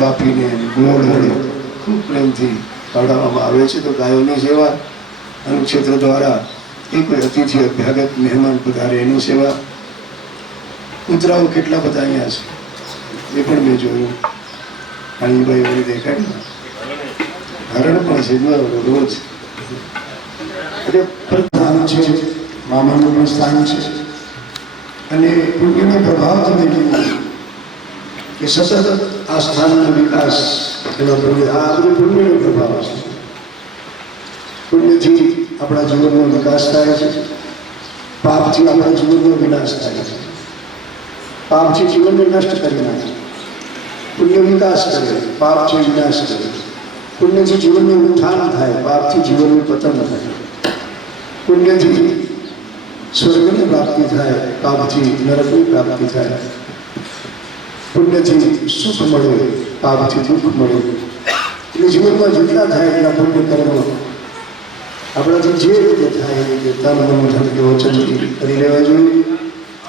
બાપીને ગોળ ખૂબ પ્રેમથી ખવડાવવામાં આવે છે. તો ગાયોની સેવા અનુક્ષેત્ર દ્વારા એ કોઈ અતિથિ અભ્યાગત મહેમાન પધારે એની સેવા. કૂતરાઓ કેટલા બધા અહીંયા છે એ પણ મેં જોયું. કાળીભાઈ વળી દેખાડ્યું. હરણ પણ છે રોજ. એટલે પ્રધાન છે, મામાનું પણ સ્થાન છે. અને પુણ્યનો પ્રભાવ તમે જુઓ કે સતત આ સ્થાનનો વિકાસ એનો આ બધું પુણ્યનો પ્રભાવ છે. પુણ્યથી આપણા જીવનનો વિકાસ થાય છે, પાપથી આપણા જીવનનો વિનાશ થાય છે. પાપથી જીવનને નષ્ટ કરી નાખે, પુણ્ય વિકાસ કરે, પાપથી વિનાશ કરે. પુણ્યથી જીવનનું ઉત્થાન થાય, પાપથી જીવનનું પતન થાય. પુણ્યથી સ્વર્ગની પ્રાપ્તિ થાય, પાપથી નરકની પ્રાપ્તિ થાય. પુણ્યથી સુખ મળે, પાપથી દુઃખ મળે. એટલે જીવનમાં જેટલા થાય એટલા પુણ્ય કર્મ આપણાથી જે રીતે થાય એ રીતે તન મન ધન કે વચનથી કરી લેવા જોઈએ.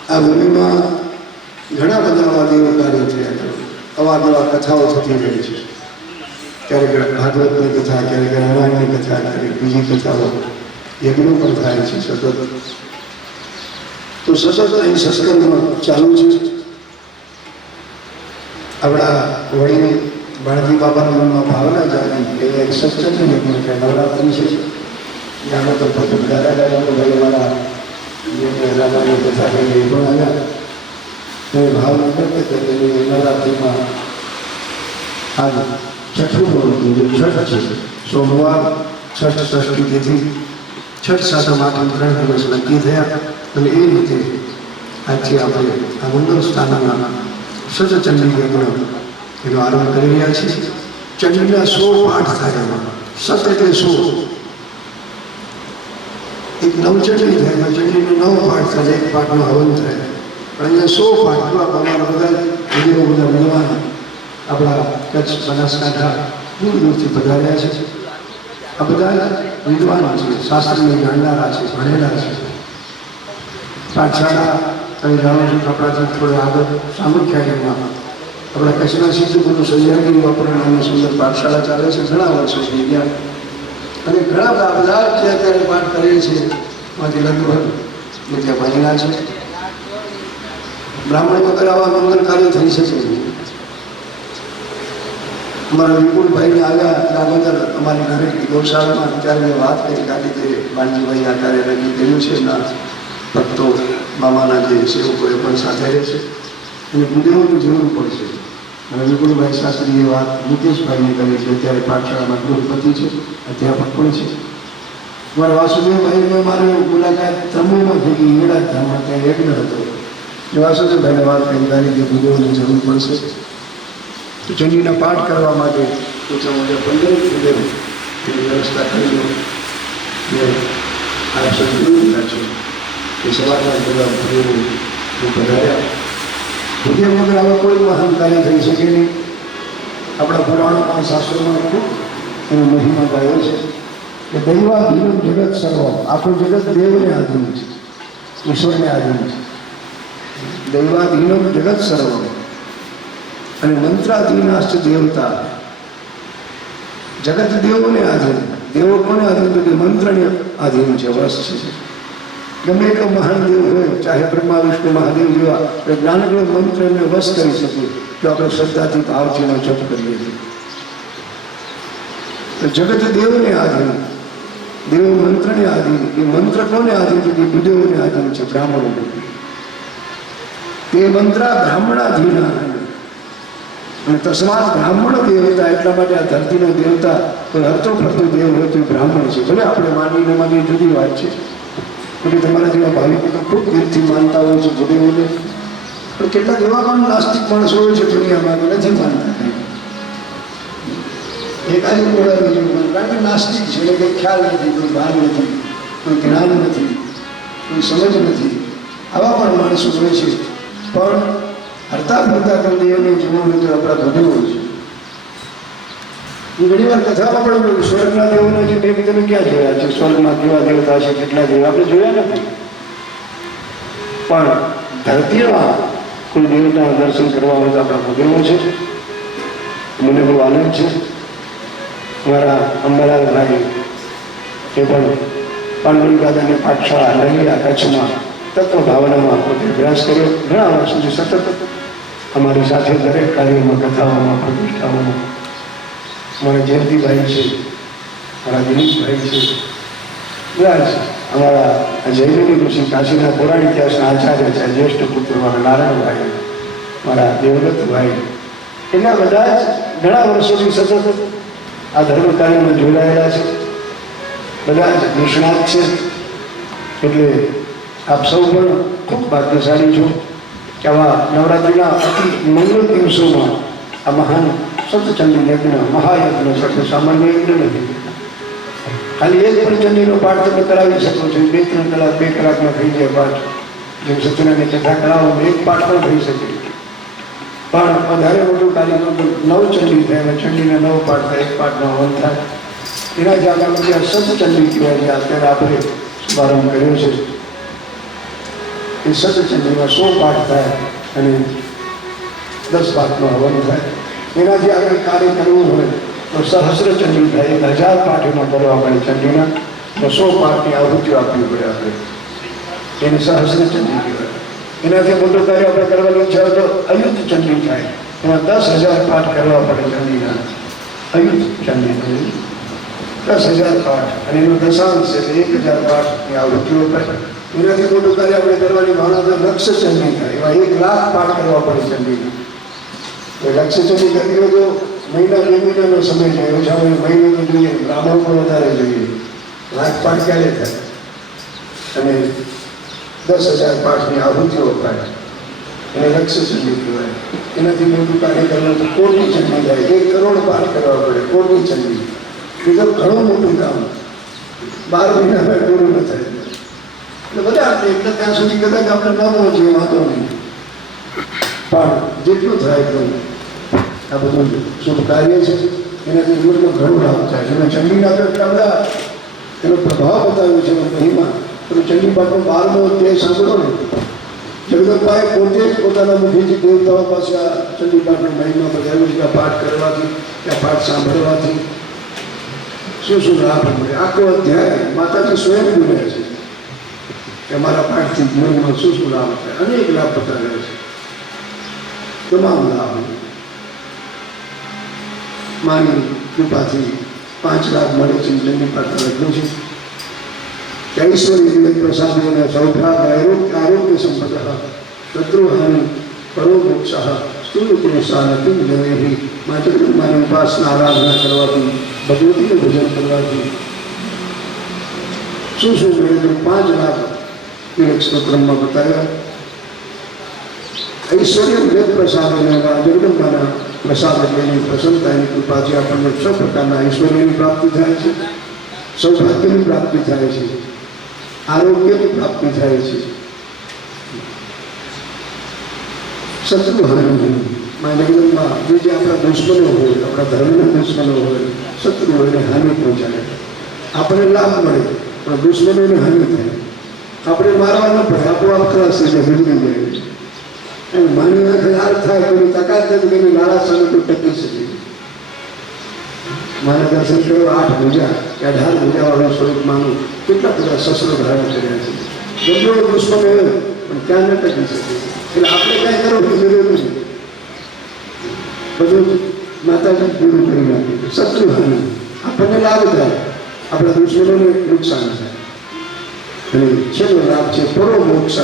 આ ભૂમિમાં ઘણા બધા આવા દેવ કાર્યો થયા, અવાનવા કથાઓ થતી રહે છે. ક્યારેક ભાગવતની કથા, ક્યારેક રામાયણની કથા, ક્યારેક બીજી કથાઓ, યજ્ઞો પણ થાય છે સતત. તો સતત અહીં સત્કર્મ ચાલુ છે. આપણા વડીલ બાળજી બાબાના મનમાં ભાવના જાગી કે એક સત્સંગ યજ્ઞ છે, નવરાત્રિ છે. ત્યાંનો તો દાદા દાદાનો ભાઈ અમારા રામાની કથા કરી એ પણ આવ્યા. તો એ ભાવના કરતે કરતે નવરાત્રિમાં આજ છઠ્ઠું વર્ષ છઠ છે. સોમવાર, છઠ ષષ્ઠી તિથિ, છઠ સાતમ આઠમ 3 દિવસ નક્કી થયા. અને એ રીતે આજથી આપણે આ મંગળ સ્થાનના સતચંડી યજ્ઞ એનો આરંભ કરી રહ્યા છીએ. ચંડીના 100 પાઠ થાય એમાં. સત એટલે 100. એક નવચંડી થાય, ચંડીનો 9 પાઠ થાય, એક પાઠનો હવન થાય. પણ અહીંયા 100 પાઠ અમારા બધા વિડીયો બધા મળવાના આપણા કચ્છ બનાસકાંઠા દૂર દૂરથી પધાર્યા છે. આ બધા વિદ્વાન છે, શાસ્ત્રને જાણનારા છે, ભણેલા છે. પાઠશાળા તમે જાણો છો કપડાથી થોડે આગળ સામખ્યામાં આપણા કચ્છના સિદ્ધગુરુ સહ્યાગીરી વાપરવાની સુંદર પાઠશાળા ચાલે છે. ઘણા વર્ષો થઈ ગયા અને ઘણા બધા જે અત્યારે પાઠ કરીએ છીએ એમાંથી લગભગ ત્યાં ભણેલા છે. બ્રાહ્મણ વગર આવા મંગલ કાર્ય થઈ શકે નહીં. અમારા વિપુલભાઈને આવ્યા દામોદર અમારી ઘરે ગૌશાળામાં ત્યારે મેં વાત કરી કાઢી કે વાણજીભાઈ અત્યારે નક્કી કર્યું છે એના ભક્તો મામાના જે સેવકો એ પણ સાથે રહેશે અને ગુરુદેવોની જરૂર પડશે. અને વિપુલભાઈ શાસ્ત્રીએ વાત મુકેશભાઈને કરી છે. અત્યારે પાઠશાળામાં ગૃહપતિ છે, અધ્યાપક પણ છે. મારા વાસુદેવભાઈને મારી મુલાકાત તંબુમાં થઈ ગઈ. ઈંગડા ધામમાં ત્યાં યજ્ઞ હતો. વાસુદેવભાઈને વાત કરી તારી કે ગુરુદેવોની જરૂર પડશે. તો ચંડીના પાઠ કરવા માટે ઓછામાં ઓછા 15 ગુરુદેવ એની વ્યવસ્થા કરી લો. આ સદગુરુના છે એ સવારના બધા ગુરુઓ પધાર્યા. ગુરુદેવ વગર આવા કોઈ મહાન કાર્ય થઈ શકે નહીં. આપણા પુરાણોમાં શાસ્ત્રોમાં ખૂબ એનો મહિમા ગાયો છે કે દૈવાધીન જગત સર્વ. આખું જગત દેવને આધીન છે, ઈશ્વરને આધીન છે. દૈવાધીન જગત સર્વ અને મંત્રાધીનાશ્ચ દેવતા. જગત દેવોને આધીન. દેવો કોને આધીન? તો કે મંત્રને આધીન છે, વશ છે. ગમે એટલો મહાન દેવ હોય, ચાહે બ્રહ્મા વિષ્ણુ મહાદેવ જેવા, જ્ઞાનનો મંત્રને વશ કરી શકીએ તો આપણે શ્રદ્ધાથી ભાવથી એનો જપ કરીએ છીએ. તો જગત દેવને આધીન, દેવ મંત્રને આધીન. એ મંત્ર કોને આધીન? તો કે ગુરુદેવોને આધીન છે, બ્રાહ્મણો. તે મંત્ર બ્રાહ્મણાધીન અને તસ્માત બ્રાહ્મણ દેવતા. એટલા માટે આ ધરતીનો દેવતા કોઈ હરતો ફરતો દેવ હોય તો બ્રાહ્મણ છે. ભલે આપણે માનીને માનીએ જુદી વાત છે. એટલે તમારા જેવા ભાવિકો તો ખૂબ દિલથી માનતા હોય છે ગુરુદેવોને. પણ કેટલાક એવા પણ નાસ્તિક માણસો હોય છે દુનિયામાં નથી માનતા. એકાદી બોલાવી જોઈએ, કારણ કે નાસ્તિક છે એટલે કંઈ ખ્યાલ નથી, કોઈ ભાન નથી, કોઈ જ્ઞાન નથી, કોઈ સમજ નથી. આવા પણ માણસો હોય છે. પણ હરતા ફરતા કરી એને જોવાનું તો આપણા ગુરુદેવો છે. હું ઘણી વાર કથામાં પણ બોલું, સ્વર્ગના દેવોને જે બે તમે ક્યાં જોયા છે? સ્વર્ગમાં કેવા દેવતા છે, કેટલા દેવ આપણે જોયા નથી. પણ ધરતીમાં કોઈ દેવતાના દર્શન કરવા હોય તો આપણા ગુરુદેવો છે. મને બહુ આનંદ છે. મારા અંબાલાલભાઈ એ પણ પાંડુરંગ દાદાની પાઠશાળા નલિયા કચ્છમાં તત્વ ભાવનામાં પોતે અભ્યાસ કર્યો. ઘણા વર્ષ સુધી સતત અમારી સાથે દરેક કાર્યોમાં, કથાઓમાં, પ્રતિષ્ઠાઓમાં. મારા જયંતિભાઈ છે, મારા દિલીપભાઈ છે, બધા છે. અમારા જયદેવી ઋષિ કાશીના પૌરાણિક ઇતિહાસના આચાર્ય છે, જ્યેષ્ઠ પુત્ર મારા નારાયણભાઈ, મારા દેવદત્તભાઈ, એટલા બધા જ ઘણા વર્ષોથી સતત આ ધર્મ કાર્યમાં જોડાયેલા છે. બધા જ નિષ્ણાત છે. એટલે આપ સૌ પણ ખૂબ ભાગ્યશાળી છો કે આવા નવરાત્રિના અતિ મંગળ દિવસોમાં આ મહાન સતચંડી યજ્ઞ, મહાયજ્ઞ સાથે સામાન્ય યજ્ઞ નથી. ખાલી એક પણ ચંડીનો પાઠ તમે કરાવી શકો છો. 2-3 કલાક 2 કલાકમાં થઈ જાય પાઠ. જેમ સત્યનારાયણની કથા કરાવો એક પાઠ પણ થઈ શકે. પણ વધારે મોટું કાર્યક્રમ 9 ચંડી થાય અને ચંડીના 9 પાઠ થાય, 1 પાઠનો હવન થાય. એના જ આગળ જે સતચંડી કહેવાય છે, અત્યારે આપણે શુભારંભ કર્યો છે. એ સતચંડીમાં 100 પાઠ થાય અને 10 પાઠનો હવન થાય. એનાથી આગળ કાર્ય કરવું હોય તો સહસ્ર ચંડી થાય. 1000 પાઠ એમાં કરવા પડે ચંડીના. તો 100 પાઠની આહુતિઓ આપવી પડે આપણે. એને સહસ્ર ચંડી કહેવાય. એનાથી મોટું કાર્ય આપણે કરવાનું ઈચ્છા હોય તો અયુત ચંડી થાય. એમાં 10,000 પાઠ કરવા પડે ચંડીના. અયુત ચંડી 10,000 પાઠ અને એનો દશાંશ એટલે 1,000 પાઠની આહુતિઓ કરે. એનાથી મોટું કાર્ય આપણે કરવાની ભાવના તો લક્ષ ચંડી થાય. એવા 1,00,000 પાઠ કરવા પડે ચંડીના. લક્ષ ચંડી કરવી હોય તો મહિના 2 મહિનાનો સમય જોઈએ. ઓછામાં મહિનો તો જોઈએ, બ્રાહ્મણ પણ વધારે જોઈએ. 1,00,000 પાઠ ક્યારે થાય? અને 10,000 પાઠની આહુતિઓ થાય. એને લક્ષ્ય ચંડી કહેવાય. એનાથી મોટું કાર્ય કરવું તો કોટી ચંડી થાય. 1 કરોડ પાઠ કરવા પડે, કોટી ચંડી. એ તો ઘણું મોટું કામ. 12 મહિનામાં પૂરું ન થાય. એટલે બધા એટલે ત્યાં સુધી કદાચ આપણે ન પહોંચીએ વાંધો નહીં, પણ જેટલું થાય એટલું આ બધું શુભ કાર્ય છે. એનાથી જીવનમાં ઘણું લાભ થાય છે. અને ચંડીના તો એટલા બધા એનો પ્રભાવ બતાવ્યો છે મહિમા. તો ચંડી પાઠનો 12મો અધ્યાય સાંભળો ને. જગદંબાએ પોતે જ પોતાના મુખેથી દેવતાઓ પાસે આ ચંડી પાઠનો મહિમા બતાવ્યો છે. આ પાઠ કરવાથી, આ પાઠ સાંભળવાથી શું શું લાભ મળે. આખો અધ્યાય માતાજી સ્વયં બોલ્યા છે કે અમારા પાઠથી જીવનમાં શું શું લાભ થાય. અનેક લાભ બતાવ્યા છે. તમામ લાભ માની કૃપાથી 5 લાખ મળે છે. ચંડી પાઠમાં લખ્યું છે કે ઐશ્વર્ય પ્રસાદોને સૌભાગ્ય આરોગ્ય સંપદ શત્રુહાનિ પરો મોક્ષ સ્તુતિ શાનતિ જનેહી. માતૃમાની ઉપાસના આરાધના કરવાથી, ભગવતીનું ભજન કરવાથી શું શું મળે તો 5 લાખ એક સ્તોત્રમાં બતાવ્યા. ઐશ્વર્ય વેદ પ્રસાદોને જગદંબાના પ્રસાદ એટલેની પ્રસન્નતાની કૃપાથી આપણને 6 પ્રકારના ઐશ્વર્યની પ્રાપ્તિ થાય છે, સૌભાગ્યની પ્રાપ્તિ થાય છે, આરોગ્યની પ્રાપ્તિ થાય છે, શત્રુહાનિ. જગદંબા જે આપણા દુશ્મનો હોય, આપણા ધર્મના દુશ્મનો હોય, શત્રુઓને હાનિ પહોંચાડે. આપણને લાભ મળે પણ દુશ્મનોને હાનિ થાય. આપણે મારવા ન પડે, આપોઆપ ખલાસ થઈ જાય, ભીગી જાય. એમ માની નાખે હાર થાય કોઈની તાકાત નથી, એની લાળા સામે તો ટકી શકે. મારા દર્શન કર્યો 8 ભુજા કે 18 ભુજાવાળું સ્વરૂપમાંનું કેટલા બધા શસ્ત્રો ધારણ કર્યા છે. ગંભીર દુશ્મન હોય પણ ત્યાં ન ટકી શકે. એટલે આપણે કાંઈ કરવાની જરૂર નથી. બધું માતાજી પૂરું કરી નાખે. શત્રુહાનિ આપણને લાભ થાય, આપણા દુશ્મનોને નુકસાન થાય. અને છેલ્લો લાભ છે પરો મોક્ષ.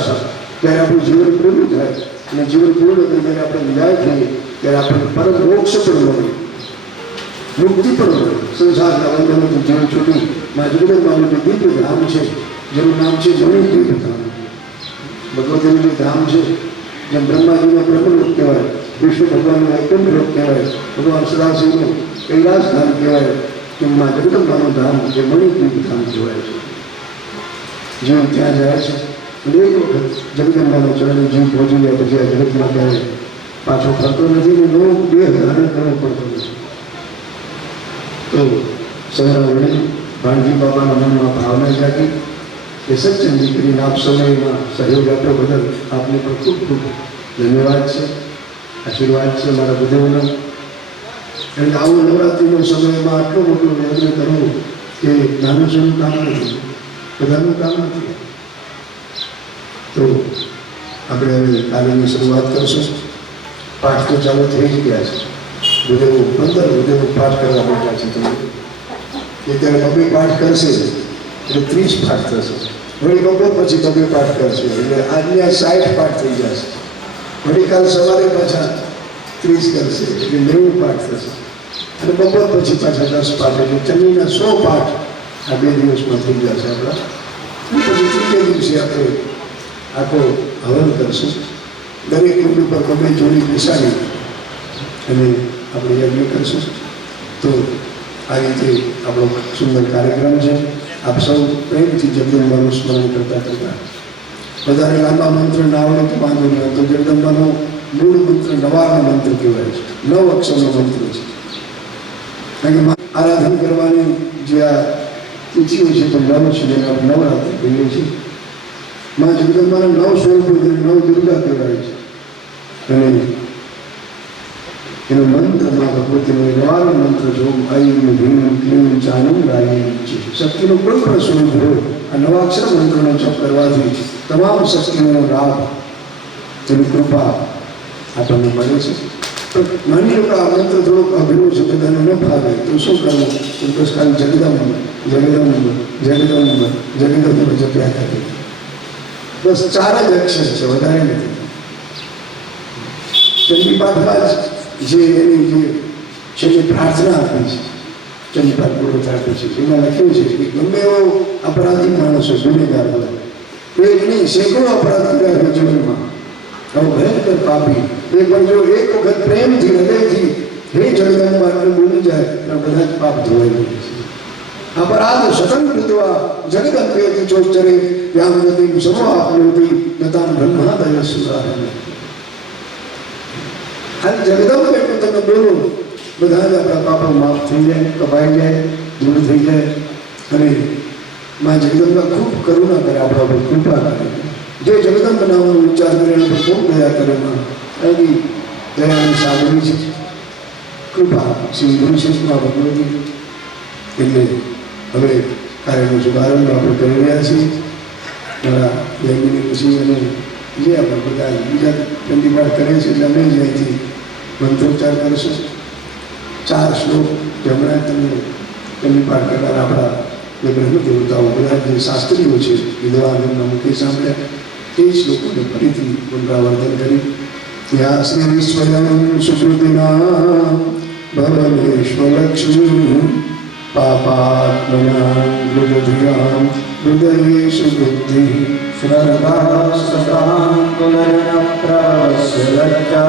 ત્યારે આપણું જીવન પૂરું થાય અને જીવન પૂરું થાય ત્યારે આપણે વિદાય થઈએ ત્યારે આપણને પરમ મોક્ષ પણ મળે, મુક્તિ પણ મળે. સંસારના બંધનોથી જીવન છૂટી જગદંબાનું જે દિવ્ય ધામ છે, જેનું નામ છે મણિદીપ ધામ. ભગવતીનું જે ધામ છે, જેમ બ્રહ્માજીનો બ્રહ્મલોક કહેવાય, વિષ્ણુ ભગવાનનું વૈકુંઠ લોક કહેવાય, ભગવાન સદાશિવનું કૈલાસ ધામ કહેવાય, તેમાં જગદંબાનું ધામ જે મણિદીપ ધામ કહેવાય છે. જીવ ત્યાં જાય છે. અનેક વખત જગદંબાના ચરણે જીવ પહોંચી જાય પછી આ જગતમાં ક્યારે પાછો ફરતો નથી ને લોક દેહ ધારણ કરવો પડતો નથી. તો સવારે વળી ભાણજી બાબાના મનમાં ભાવના જાગી કે સત્સંગી કરીને આપ સમયમાં સહયોગ આપ્યો બદલ આપને પણ ખૂબ ખૂબ ધન્યવાદ છે, આશીર્વાદ છે મારા બધાઓનો. એટલે આવું નવરાત્રિનો સમયમાં આટલો મોટો યજ્ઞ કરવો કે નાનું સૂનું કામ નથી, બધાનું કામ નથી. તો આપણે હવે કાર્યની શરૂઆત કરશું. પાઠ તો ચાલુ થઈ જ ગયા છે. બધેવું 15 બધેવું પાઠ કરવા બેઠા છે. તમે એ ત્યારે બબે પાઠ કરશે એટલે 30 પાઠ થશે. વળી બપોર પછી બબે પાઠ કરશે એટલે આજની આ 60 પાઠ થઈ જશે. વળી કાલ સવારે પાછા 30 કરશે એટલે 90 પાઠ થશે. અને બપોર પછી પાછા 10 પાઠ એટલે ચંડીના 100 પાઠ આ 2 દિવસમાં થઈ જશે આપણા. પછી ત્રીજે દિવસે આપણે આખો હવન કરશું. દરેક કુંડ ઉપર કબે જોડી બેસાડી અને આપણે યજ્ઞ કરશું. તો આ રીતે આપણો સુંદર કાર્યક્રમ છે. આપ સૌ પ્રેમથી જગદંબાનું સ્મરણ કરતા કરતા, વધારે લાંબા મંત્ર ના આવડે તો વાંધો નહીં. તો જગદંબાનો મૂળ મંત્ર નવાનો મંત્ર કહેવાય છે. 9 અક્ષરનો મંત્ર છે. કારણ કે આરાધન કરવાની જે આ તિથિઓ છે તો 9 છે, જેને આપણે નવરાત્રિ કહીએ છીએ. માં જગદંબાના 9 સ્વરૂપો 9 દુર્ગા કહેવાય છે. અને એનો મંત્ર માં ભગવતીનો નવાનો મંત્ર જો આયુ ભીમ ક્લીમ ચાનુંડાય છે. શક્તિનો કોઈ પણ સ્વરૂપ હોય આ નવાક્ષર મંત્રનો જપ કરવાથી તમામ શક્તિનો લાભ, તેની કૃપા આપણને મળે છે. તો માની લો કે આ મંત્ર થોડોક અઘરો છે, બધાને ન ફાવે તો શું કરવું? તો બસ ખાલી જગદંબ જગદંબ જગદંબ જગદંબ જપ્યા કરે. બસ 4 જ અક્ષર છે, વધારે નથી. ચંડીપાઠમાં જે એની જે છેલ્લી પ્રાર્થના આપી છે, ચંડીપાઠ પૂરો આપી છે, એમાં લખ્યું છે કે ગમે એવો અપરાધી માણસ હોય, ગુનેગાર હોય, એક નહીં સેંકડો અપરાધ કર્યા હોય જીવનમાં, આવો ભયંકર પાપી, એ પણ જો એક વખત પ્રેમથી હૃદયથી હે જગદંબા આટલું બોલી જાય તો બધા જ પાપ ધોવાઈ જાય છે. अपराध सकल कृत्वा जगदम्बेति चोच्चरे व्यामगतिं सर्व आपनोति गतां ब्रह्मादय सुराहने. हर जगदम्बे को તમે બોલો, બધા જ આપણા પાપો માફ થઈ જાય, કપાઈ જાય, દૂર થઈ જાય. અને માં જગદંબા ખૂબ કરુણા કરે, આપણા પર કૃપા કરે. જે જગદંબ નામનો ઉચ્ચાર કરે એના પર ખૂબ દયા કરે. માં એની દયાની સાગરી છે, કૃપા સિંધુ છે માં ભગવતી. એટલે હવે કાર્યનો શુભારંભ આપણે કરી રહ્યા છીએ. મારા બેનની ખુશી અને જે આપણે બધા બીજા ચંડીપાઠ કરે છે એટલે અમે જ અહીંથી મંત્રોચ્ચાર કરીશું. 4 શ્લોક જે હમણાં તમે ચંડીપાઠ કરનાર આપણા જે બ્રહ્મ દેવતાઓ બધા જે શાસ્ત્રીઓ છે વિદ્વાનોના મુખે સાંભળ્યા તે શ્લોકોને ફરીથી પુનરાવર્તન કરી. યા શ્રી સ્વયં સુકૃતિના ભવનેશ્વલક્ષ્મી पापात्मनां गुरुधियां हृदयेषु बुद्धिः श्रद्धास्तां पुनरनप्रवस्य लज्जा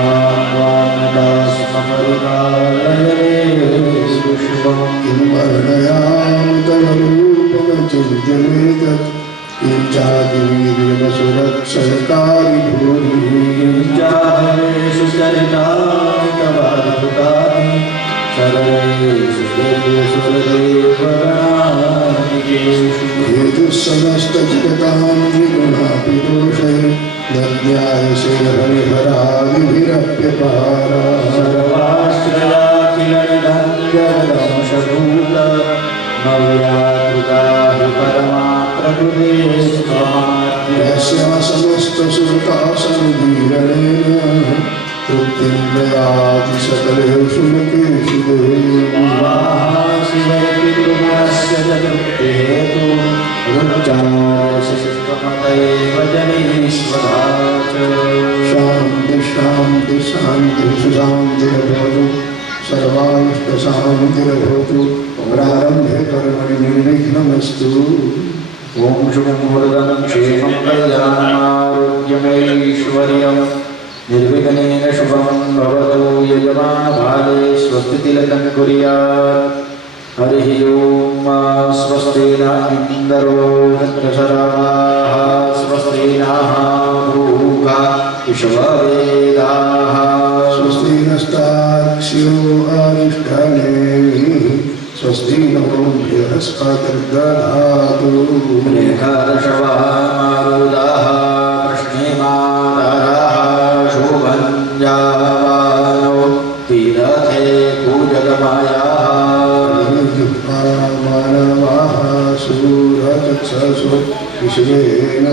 आत्मानदास्मरुदालयेषु शुभं किं वर्णयामि तव रूपमचिन्त्यमेतत् इच्छादिवीर्यमसुरक्षयकारि भूरिः जाहेषु चरितानि तवाद्भुतानि हेतु समस्त जगतां द्विगुणापिदोषै नद्यायसे हरिहरादिभिरप्यपारा सर्वाश्रयाखिलनिधन्यदंशभूत नव्याकृता हि परमा प्रकृते यस्या समस्तसुरतासनुदीरणेन तृप्तिं दयाति सकलेषु लोकेषु शिवैर्विक्रमस्य जगत्तेतु रुच्चारसिष्ठमतैव जनीश्वराच शान्ति शान्ति शान्ति सुशान्तिर्भवतु सर्वाष्टशान्तिर्भवतु प्रारम्भे कर्मणि निर्विघ्नमस्तु. ॐ शुभं वरदं क्षेमं कल्याणमारोग्यमैश्वर्यम् निर्विघ्नेन शुभं भवतु. यजमानभागे स्वस्तितिलकं कुर्यात्. हरिः ओम. स्वस्ति न इन्द्रो मित्रशराः स्वस्ति नः भूखा विश्ववेदाः स्वस्ति नस्तार्क्ष्यो अरिष्ठनेमिः स्वस्ति नो बृहस्पतिर्दधातु. रेखादशवः मारुदाः कृष्णेमादाराः शोभञ्जावानो तीरथ कूजगमायाः मानवाः सूरचक्षसो विश्वेन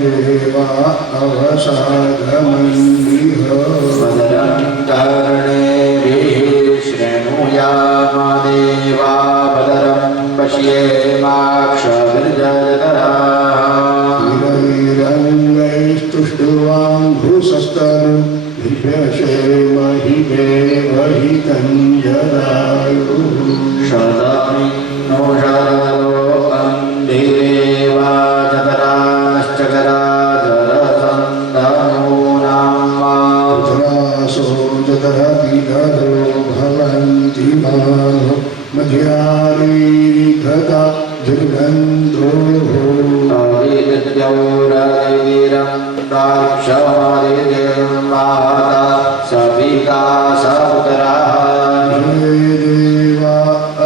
देवा अवसादमन्दिः भद्रं कर्णेभिः शृणुयाम देवा भद्रं पश्येमाक्षभिर्जयकराः हिरैरङ्गैस्तुष्टुवाङ्घ्रुसस्तरुभिर्भ्यसेमहि देवहितं जरायुः शतमिन्नो शरदोपन्धिरेवा चतराश्चकराचरसन्दनूनां वा उतरासो जतरपितरो भवन्ति मानो मध्यारीधता जगन्धोः अविद्यौरगिरं दाक्षमादिर्माता सविता सपुत्राः हे देवा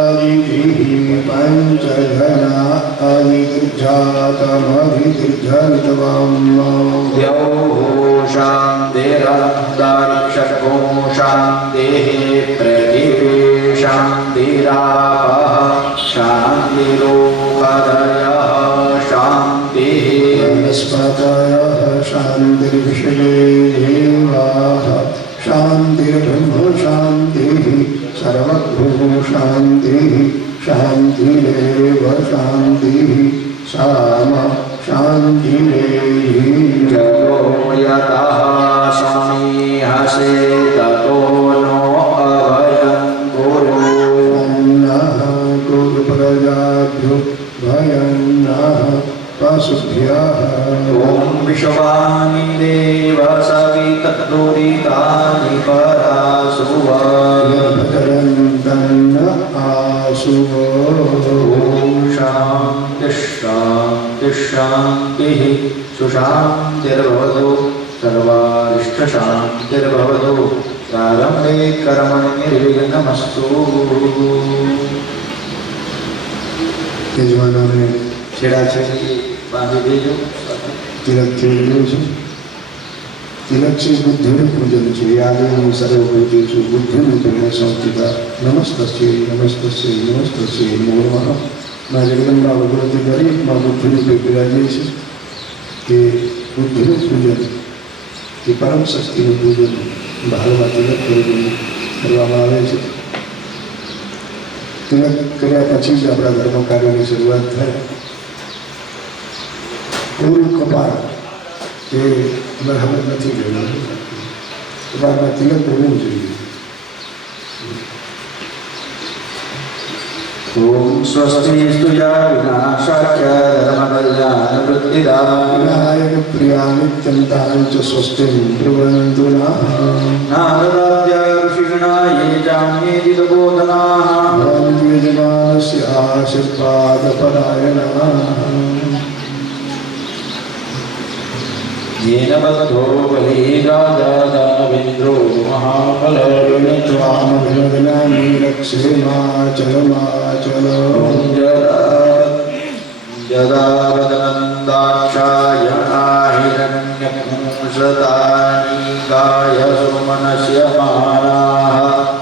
अदितिः पञ्चजना अविर्जातमभिर्जनितवाम्नो द्यौः शान्तिरन्तरिक्षको शान्तिः पृथिवी शान्तिरापः शान्तिरोपदयः शान्तिः वनस्पतयः शान्तिर्विषये देवाः शान्तिर्ब्रह्म शान्तिः सर्वभूः शान्तिः शान्तिरेव शान्तिः साम शान्तिरेव जगो यतः समीहसे ततो नो अभयं कुरु अन्नः कुरु प्रजाभ्यो भयं नः पशुभ्यः ॐ विश्वानि देव सवितद्दुरितानि परासुव भद्रन्तन्न आशुवो ॐ शान्तिः शान्तिः शान्तिः सुशान्तिर्भवतु सर्वारिष्टशान्तिर्भवतु प्रारम्भे कर्मणि निर्विघ्नमस्तु યજમાનોને છેડાછેડી બાંધી દેજો તિલક થયેલું છે તિલક છે બુદ્ધિનું પૂજન છે યાદે હું સર્વભૂતેષુ બુદ્ધિનું પૂજન સંસ્થિતા નમસ્તસ્ય નમસ્તસ્ય નમસ્તસ્ય નમો નમઃ મા જગદંબા ભગવતી દરેકમાં બુદ્ધિનું બિરાજે છે કે બુદ્ધિનું પૂજન એ પરમ શક્તિનું પૂજન ભાવમાં તિલક કરવામાં આવે છે તિલક કર્યા પછી જ આપણા ધર્મ કાર્યની શરૂઆત થાય પૂરું કપાળ એ બરાબર નથી લેવાનું કપાળમાં તિલક હોવું જોઈએ ॐ स्वस्ति स्तुया विनाशाख्य धर्मकल्याणवृत्तिदा विनायक प्रिया नित्यं तां च स्वस्तिं ब्रुवन्तु नः नारदाद्य ऋषिगणा ये चान्येदितबोधनाः भवन्तु यजमानस्य आशीर्वादपरायणाः येन बद्धो बलिराजादानवेन्द्रो महाबलेन त्वामभिनदनामि रक्षेमाचलमाचल यदा वदनन्दाक्षायणा हिरण्यपुंसतानीकाय सुमनस्य मानाः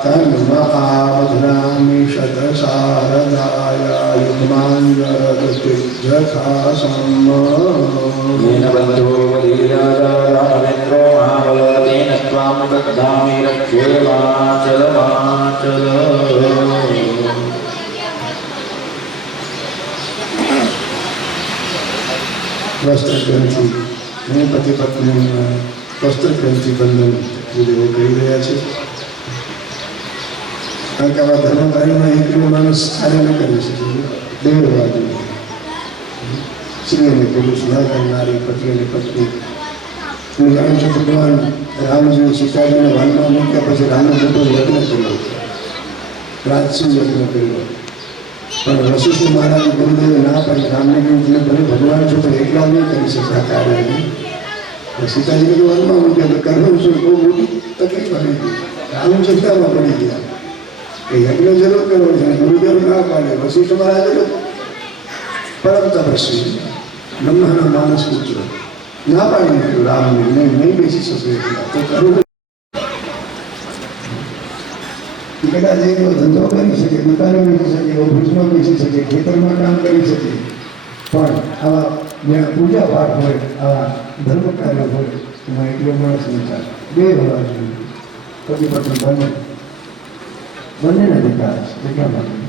तन्महावधनामि शतशारदाय युग्माङ्गदतिर्जथासम् येन बद्धो बलिराजादानवेन्द्रो महाबलेन त्वां दद्धामि रक्षेमाचलमाचल વસ્ત્રગ્રંથિ હું પતિ પત્નીના વસ્ત્રગ્રંથિ બંધન પૂજવો કરી રહ્યા છે કારણ કે આવા ધર્મ કાર્યમાં એકલો માણસ કાર્ય ન કરી શકે દેવ બાજુ સ્ત્રી અને પુરુષ ન કરનારી પતિ અને પત્ની હું જાણું છું ભગવાન રામજી સીતાજીને વનમાં મૂક્યા પછી રામે મોટો યજ્ઞ કર્યો રાજસિંહ યજ્ઞ કર્યો પણ વશિષ્ઠ મહારાજ ગુરુદેવે ના પાડી રામને કહ્યું તમે ભલે ભગવાન છો તો એકલા નહીં કરી શકે આ કાર્ય સીતાજી બધું વનમાં મૂક્યા તો કરવું છું બહુ મોટી તકલીફ આવી ગઈ રામ ચિંતામાં પડી ગયા એ યજ્ઞ જરૂર કરવો છે ગુરુદેવ ના પાડે વશિષ્ઠ મહારાજ પરમ તપસ્વી બ્રહ્માના માનસ પુત્ર ના પાડી મૂક્યું રામને નહીં બેસી શકે તો કરવું કદાચ એનો ધંધો કરી શકે, દુકાનો વેચી શકે, ઓફિસમાં વેચી શકે, ખેતરમાં કામ કરી શકે, પણ આવા જ્યાં પૂજા પાઠ હોય, આવા ધર્મ કાર્ય હોય, એમાં એકલો માણસ નહીં ચાલે. બે હોવા જોઈએ, પતિ પત્ની બંનેના વિકાસ એટલા માટે.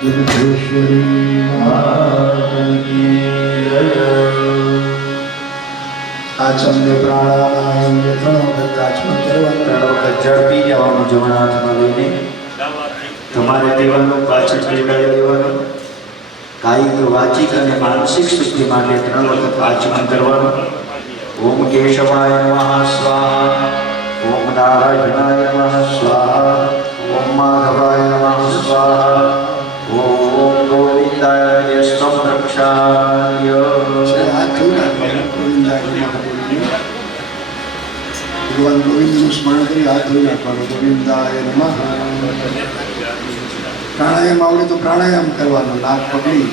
જગદીશ્વરી આચમને પ્રાણાયામ 3 વખત આચમન કરવાનું. 3 વખત જળ પી જવાનું જમણા હાથમાં લઈને. તમારે દેવાનું પાછળ પીવડાવી દેવાનું. કાયિક વાચિક અને માનસિક શુદ્ધિ માટે 3 વખત આચમન કરવાનું. ઓમ કેશવાય નમઃ સ્વાહા. ઓમ નારાયણાય નમઃ સ્વાહા. ઓમ માધવાય નમઃ સ્વાહા. ઓમ ગોવિંદાય સ્વમ રક્ષાય. હાથ ધોઈ નાખવાનું. ગોવિંદાય નમઃ. ભગવાન ગોવિંદનું સ્મરણ કરી હાથ ધોઈ નાખવાનું. ગોવિંદાય નમઃ. પ્રાણાયામ આવડે તો પ્રાણાયામ કરવાનો. નાક પકડી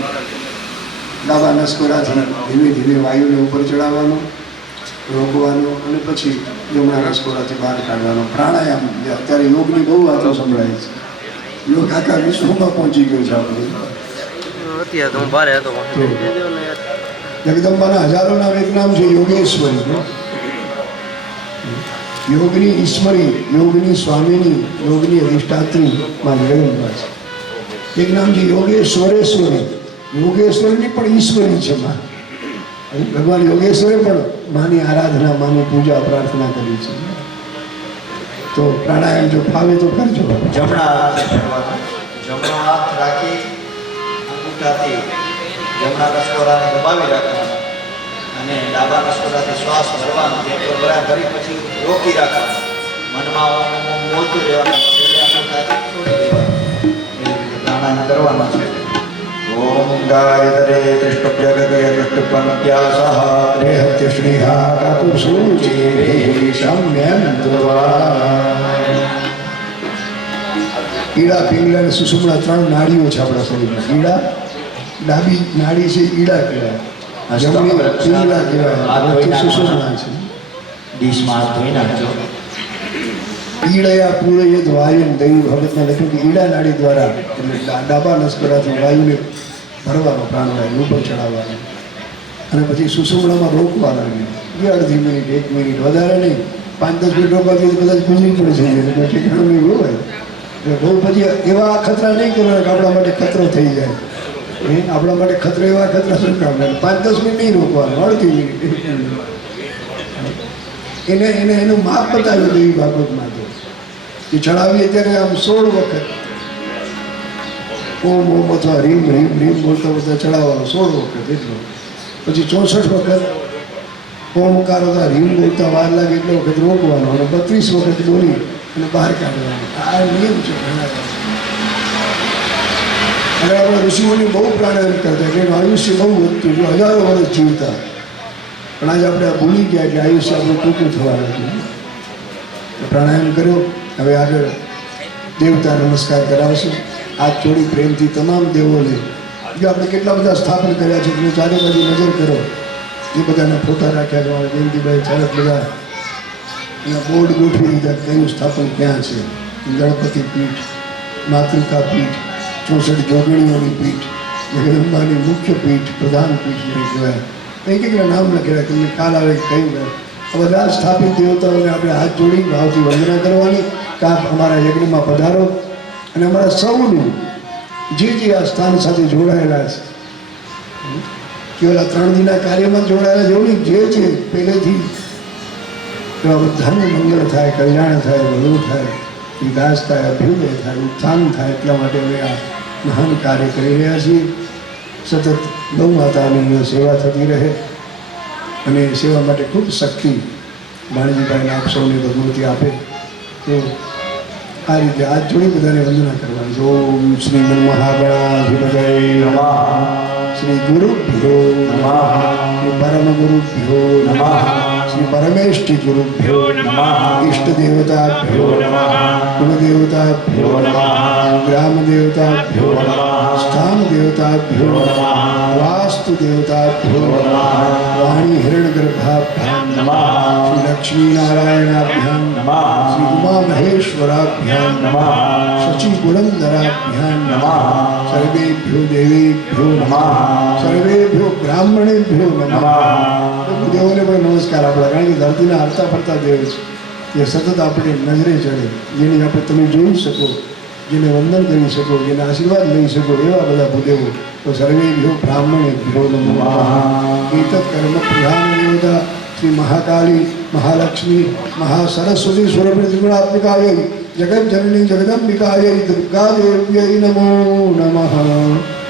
ડાબા નસકોરાથી ધીમે ધીમે વાયુને ઉપર ચડાવવાનું, રોકવાનું અને પછી જમણા નસકોરાથી બહાર કાઢવાનો. પ્રાણાયામ અત્યારે યોગની બહુ વાતો સંભળાય છે. યોગ આખા વિશ્વમાં પહોંચી ગયો છે આપણે. જગદંબાના હજારો નામ એક નામ છે યોગેશ્વરી. યોગની ઈશ્વરી, યોગની સ્વામીની, યોગની અધિષ્ઠાત્રી માં જગદંબા છે. એક નામ છે યોગેશ્વરેશ્વરી. યોગેશ્વરની પણ ઈશ્વરી છે માં. ભગવાન યોગેશ્વરે પણ માની આરાધના, માની પૂજા પ્રાર્થના કરી છે. તો પ્રાણાયામ જો ફાવે તો કરજો. જમણા હાથ રાખવાના. જમણો હાથ રાખી અંગૂઠાથી જમણા નસકોરાને દબાવી રાખવાના અને ડાબા નસકોરાથી શ્વાસ ભરવાનો. ભરી પછી રોકી રાખવાનો. મનમાં ઓમ ઓમ બોલતું રહેવાનું. છેલ્લે અંગૂઠાથી છોડી દેવાનું. એ રીતે પ્રાણાયામ કરવાના છે. ઓમ ગાયત્રે ત્રિષ્ટભ જગતે ત્રિષ્ટપંત્યાસઃ રેહત્ય શ્રીહા કાતુ સૂચિ સામ્યં ત્રવાય. ઈડા, પિંગલા અને સુષુમ્ના 3 નાડીઓ છે આપણા શરીરમાં. ઈડા, ડાબી નાડી છે ઈડા કહેવાય, જમણી પિંગલા કહેવાય, વચ્ચે સુષુમ્ના છે. ડીશમાં હાથ ધોઈ નાખજો. ઈડયા પૂરયદ વાયુ દૈવ ભગતને લખ્યું કે ઈડા નાડી દ્વારા એટલે ડાબા નસકોરાથી વાયુને ભરવાનો, પ્રાણવાયુ ઉપર ચડાવવાનો અને પછી સુષુમ્નામાં રોકવાનો. એ અડધી મિનિટ, 1 મિનિટ, વધારે નહીં. 5-10 મિનિટ રોકવાથી કદાચ ગુજરી પડે છે. ઠેકાણું નહીં હોય. બહુ પછી એવા ખતરા નહીં કરવાના કે આપણા માટે ખતરો થઈ જાય. આપણા માટે ખતરો, એવા ખતરા શું કામ? 5-10 મિનિટ નહીં રોકવાનું, અડધી મિનિટ. એનું માપ બતાવ્યું હતું એ બાબતમાં. તો એ ચડાવીએ ત્યારે આમ 16 વખત ઓમ ઓમ અથવા રીમ રીમ રીમ બોલતા બોલતા ચડાવવાનો 16 વખત એટલો. પછી 64 વખત ઓમકાર અથવા રીમ બોલતા વાર લાગે એટલો વખત રોકવાનો અને 32 વખત બોલી અને બહાર કાઢવાનો. આ નિયમ છે પ્રાણાયામ. અને આપણા ઋષિઓની બહુ પ્રાણાયામ કરતા એટલે એનું આયુષ્ય બહુ વધતું, જો હજારો વર્ષ જીવતા. પણ આજે આપણે આ ભૂલી ગયા એટલે આયુષ્ય આપણું ટૂંકું થવાનું હતું. પ્રાણાયામ કર્યો. હવે આગળ દેવતા નમસ્કાર કરાવશું. હાથ જોડી પ્રેમથી તમામ દેવોને, જો આપણે કેટલા બધા સ્થાપન કર્યા છે, તમે ચારે બાજુ નજર કરો. એ બધાના ફોટા રાખ્યા છે. અમારા જયંતિભાઈ ચારક બધા એના બોર્ડ ગોઠવી દીધા કયું સ્થાપન ક્યાં છે. ગણપતિ પીઠ, માતૃકા પીઠ, 64 જોગણીઓની પીઠ, જગદંબાની મુખ્ય પીઠ, પ્રધાન પીઠ કહેવાય. કંઈકના નામ લખેલા. તમને ખ્યાલ આવે કે કયું આ બધા સ્થાપિત દેવતાઓને આપણે હાથ જોડી ભાવથી વંદના કરવાની. કાં અમારા યજ્ઞમાં પધારો અને અમારા સૌનું જે આ સ્થાન સાથે જોડાયેલા છે, કેવલ આ 3 દિનના કાર્યમાં જોડાયેલા જેવું જે પહેલેથી એવા બધાનું મંગળ થાય, કલ્યાણ થાય, ભલું થાય, વિકાસ થાય, અભ્યુદય થાય, ઉત્થાન થાય. એટલા માટે અમે આ મહાન કાર્ય કરી રહ્યા છીએ. સતત ગૌ માતાની સેવા થતી રહે અને સેવા માટે ખૂબ શક્તિ ભાણજીભાઈને આપ સૌને ભગવતી આપે. તો આ રીતે હાથ જોડી બધાને વંદના કરવાની. ઓમ શ્રી મહાગણાધિપતય નમઃ. શ્રી ગુરુભ્યો નમઃ. શ્રી પરમ ગુરુભ્યો નમઃ. શ્રી પરમેષ્ઠિ ગુરુભ્યો નમઃ. ઇષ્ટ દેવતાભ્યો નમઃ. કુલદેવતાભ્યો નમઃ. ગ્રામ દેવતાભ્યો નમઃ. સ્થાન દેવતાભ્યો નમઃ. વાસ્તુ દેવતાભ્યો નમઃ. વાણી હિરણ્યગર્ભાભ્યામ નમઃ. શ્રી લક્ષ્મીનારાયણાભ્યામ નમઃ. શ્રી ઉમા મહેશ્વરાભ્યામ નમઃ. શચી પુરંદરાભ્યામ નમઃ. સર્વેભ્યો દેવેભ્યો નમઃ. સર્વેભ્યો બ્રાહ્મણેભ્યો નમઃ. દેવોને પણ નમસ્કાર આપણા, કારણ કે ધરતીના હરતા ફરતા દેવ છે. એ સતત આપણે નજરે ચડે, જેની આપણે તમે જોઈ શકો જેને વંદન કરી શકો, જેને આશીર્વાદ લઈ શકો એવા બધા ભૂદેવો, તો સર્વેભ્યો બ્રાહ્મણેભ્યો નમઃ. એતત્ કર્મ પ્રધાન દેવતા શ્રી મહાકાળી, મહાલક્ષ્મી, મહાસરસ્વતી સ્વરૂપિણી ત્રિગુણાત્મિકાય જગज्जननी जगदम्बिकायै दुर्गादेव्यै नमो नमः.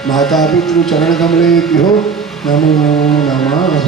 माता पितृ चरण कमलेभ्यो नमो नमः.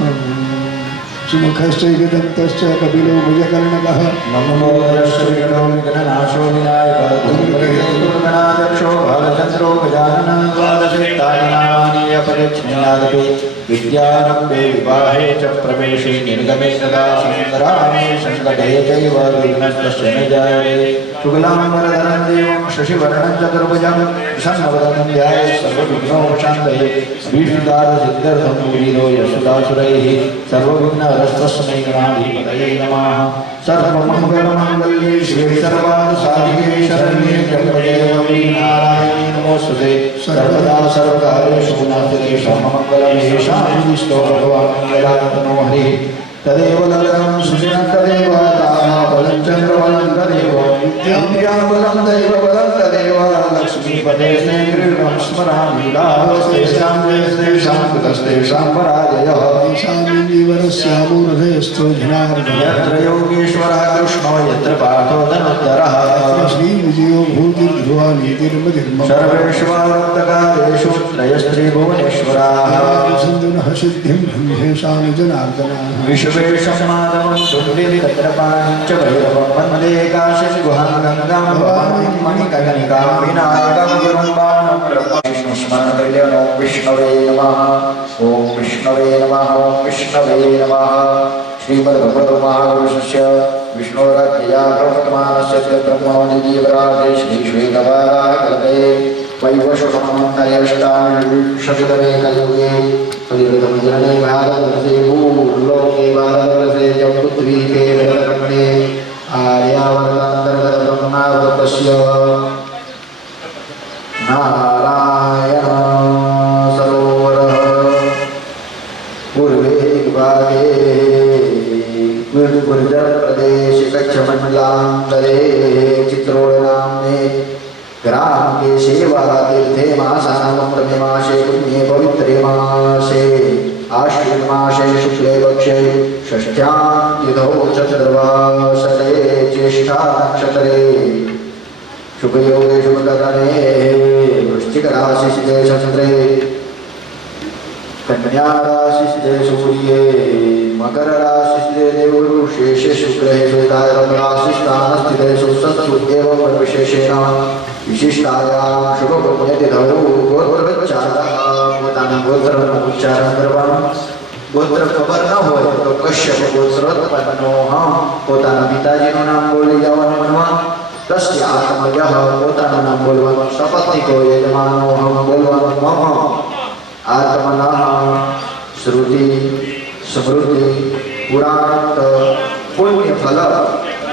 सुमुखश्चैकदन्तश्च कपिलो भुजकर्णकः नमो श्रीगणो विघ्ननाशो विनायकनादक्षो भालचन्द्रो गजानन द्वादशेतानि अपरिच्छिन्नादपि विद्यारम्भे विवाहे च प्रवेशे निर्गमे सदा सुन्दरामे सङ्कटे चैव विघ्नस्तस्य न जायते. शुक्लाम्बरधरं देवं शशिवर्णं चतुर्भुजं प्रसन्नवदनं ध्यायेत् सर्वविघ्नोपशान्तये. भीष्मदारसिद्ध्यर्थं मुनिरो यशोदासुरैः सर्वविघ्नहरस्तस्मै गणाधिपतये नमः. सर्वमङ्गलमाङ्गल्ये शिवे सर्वार्थसाधिके शरण्ये त्र्यम्बके गौरी नारायणी नमोस्तुते. सर्वदा सर्वकार्येषु नास्ति सर्वमङ्गलं येषां भगवान् मङ्गलायतनो हरिः. तदेव लग्नं सुजनं तदेव बलं चन्द्रबलं तदेव विद्याबलं दैव बलं तदेव लक्ष्मीपते श्रीगृहं स्मरामि. लाभस्तेषां जयस्तेषां कृतस्तेषां पराजयः. ईशानीवरस्यामूर्धयस्थो जनार्दनः. यत्र योगेश्वरः कृष्णो यत्र पार्थो धनुर्धरः. श्रीविजयो भूतिर्ध्रुवा नीतिर्मतिर्मम. सर्वेष्वारक्तकारेषु त्रयस्त्रिभुवनेश्वराः. सिन्धुनः सिद्धिं ब्रह्मेशां जनार्दनः. विश्वेशं माधवं सुन्दरितत्रपाणं च भैरवं वन्दे काशीं गुहां गङ्गां भवानीं मणिकर्णिकां विनायकं गुरुं बाणं विष्णुस्मरणप्रियं. ॐ विष्णवे नमः. ॐ विष्णवे नमः. ॐ विष्णवे नमः. श्रीमद्भगवद्महापुरुषस्य विष्णोराज्ञया प्रवर्तमानस्य ब्रह्मोनिदीवराजे श्रीश्वेतवाराकल्पे वैवस्वतमोत्तरष्टाविंशतितमे कलियुगे कलियुगं जनने भारतवर्षे भूलोके भारतवर्षे च पृथ्वीके भरतखण्डे आर्यावर्तान्तर्गतब्रह्मावर्तस्य नारायण सरोवरः पूर्वे दिग्भागे गुर्जरप्रदेशे कच्छमण्डलान्तरे चित्रोडनाम्ने ग्रामे सेवातीर्थे मासानामप्रमे मासे पुण्ये पवित्रे मासे आश्विन मासे शुक्ले पक्षे षष्ठ्यां तिथौ चतुर्वासरे ज्येष्ठा नक्षत्रे शुभयोगे शुभकरणे वृश्चिकराशिस्थे चन्द्रे कन्या राशिस्थे सूर्ये मकर राशिस्थे देवगुरु शेषे शुक्ले श्वेताय राशिस्थानस्थिते सुसत्सु एवं विशेषेण विशिष्टायां शुभपुण्यतिथौ गोत्रोच्चारः પોતાના ગોત્રનો ઉચ્ચારણ કરવાનો. ગોત્ર ખબર ન હોય તો કશ્યપ ગોત્રોત્પન્નો હમ પોતાના પિતાજીનું નામ બોલી જવાનું મનમાં. તસ્ય આત્મયઃ પોતાનું નામ બોલવાનું. સપત્નિકો યજમાનો હમ બોલવાનું. મમ આત્મનઃ શ્રુતિ સ્મૃતિ પુરાણ પુણ્યફલ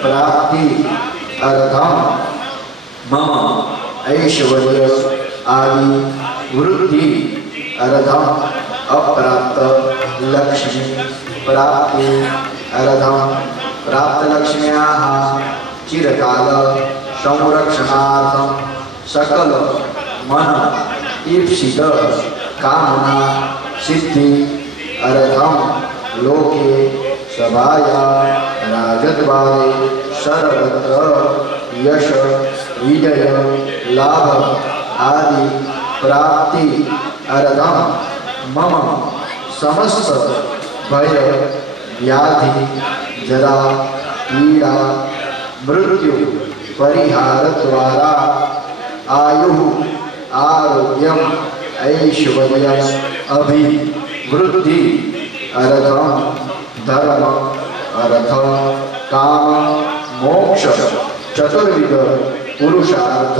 પ્રાપ્તિ અર્થમ મમ ऐश्वर्य आदि वृद्धि अर्थम अप्राप्त लक्ष्मी प्राप्ति अर्थम प्राप्त लक्ष्म्याः चिरकाल संरक्षणार्थं सकल मन ईप्सित कामना सिद्धि अर्थम लोके सभाया राजद्वारे सर्वत्र यश विजय लाभ आदि प्राप्ति अर्थम मम समस्त भय व्याधि जरा पीड़ा मृत्यु परिहार द्वारा आयु आरोग्यम ऐश्वर्य अभिवृद्धि अर्थम धर्म अर्थ काम मोक्ष चतुर्विध पुरुषार्थ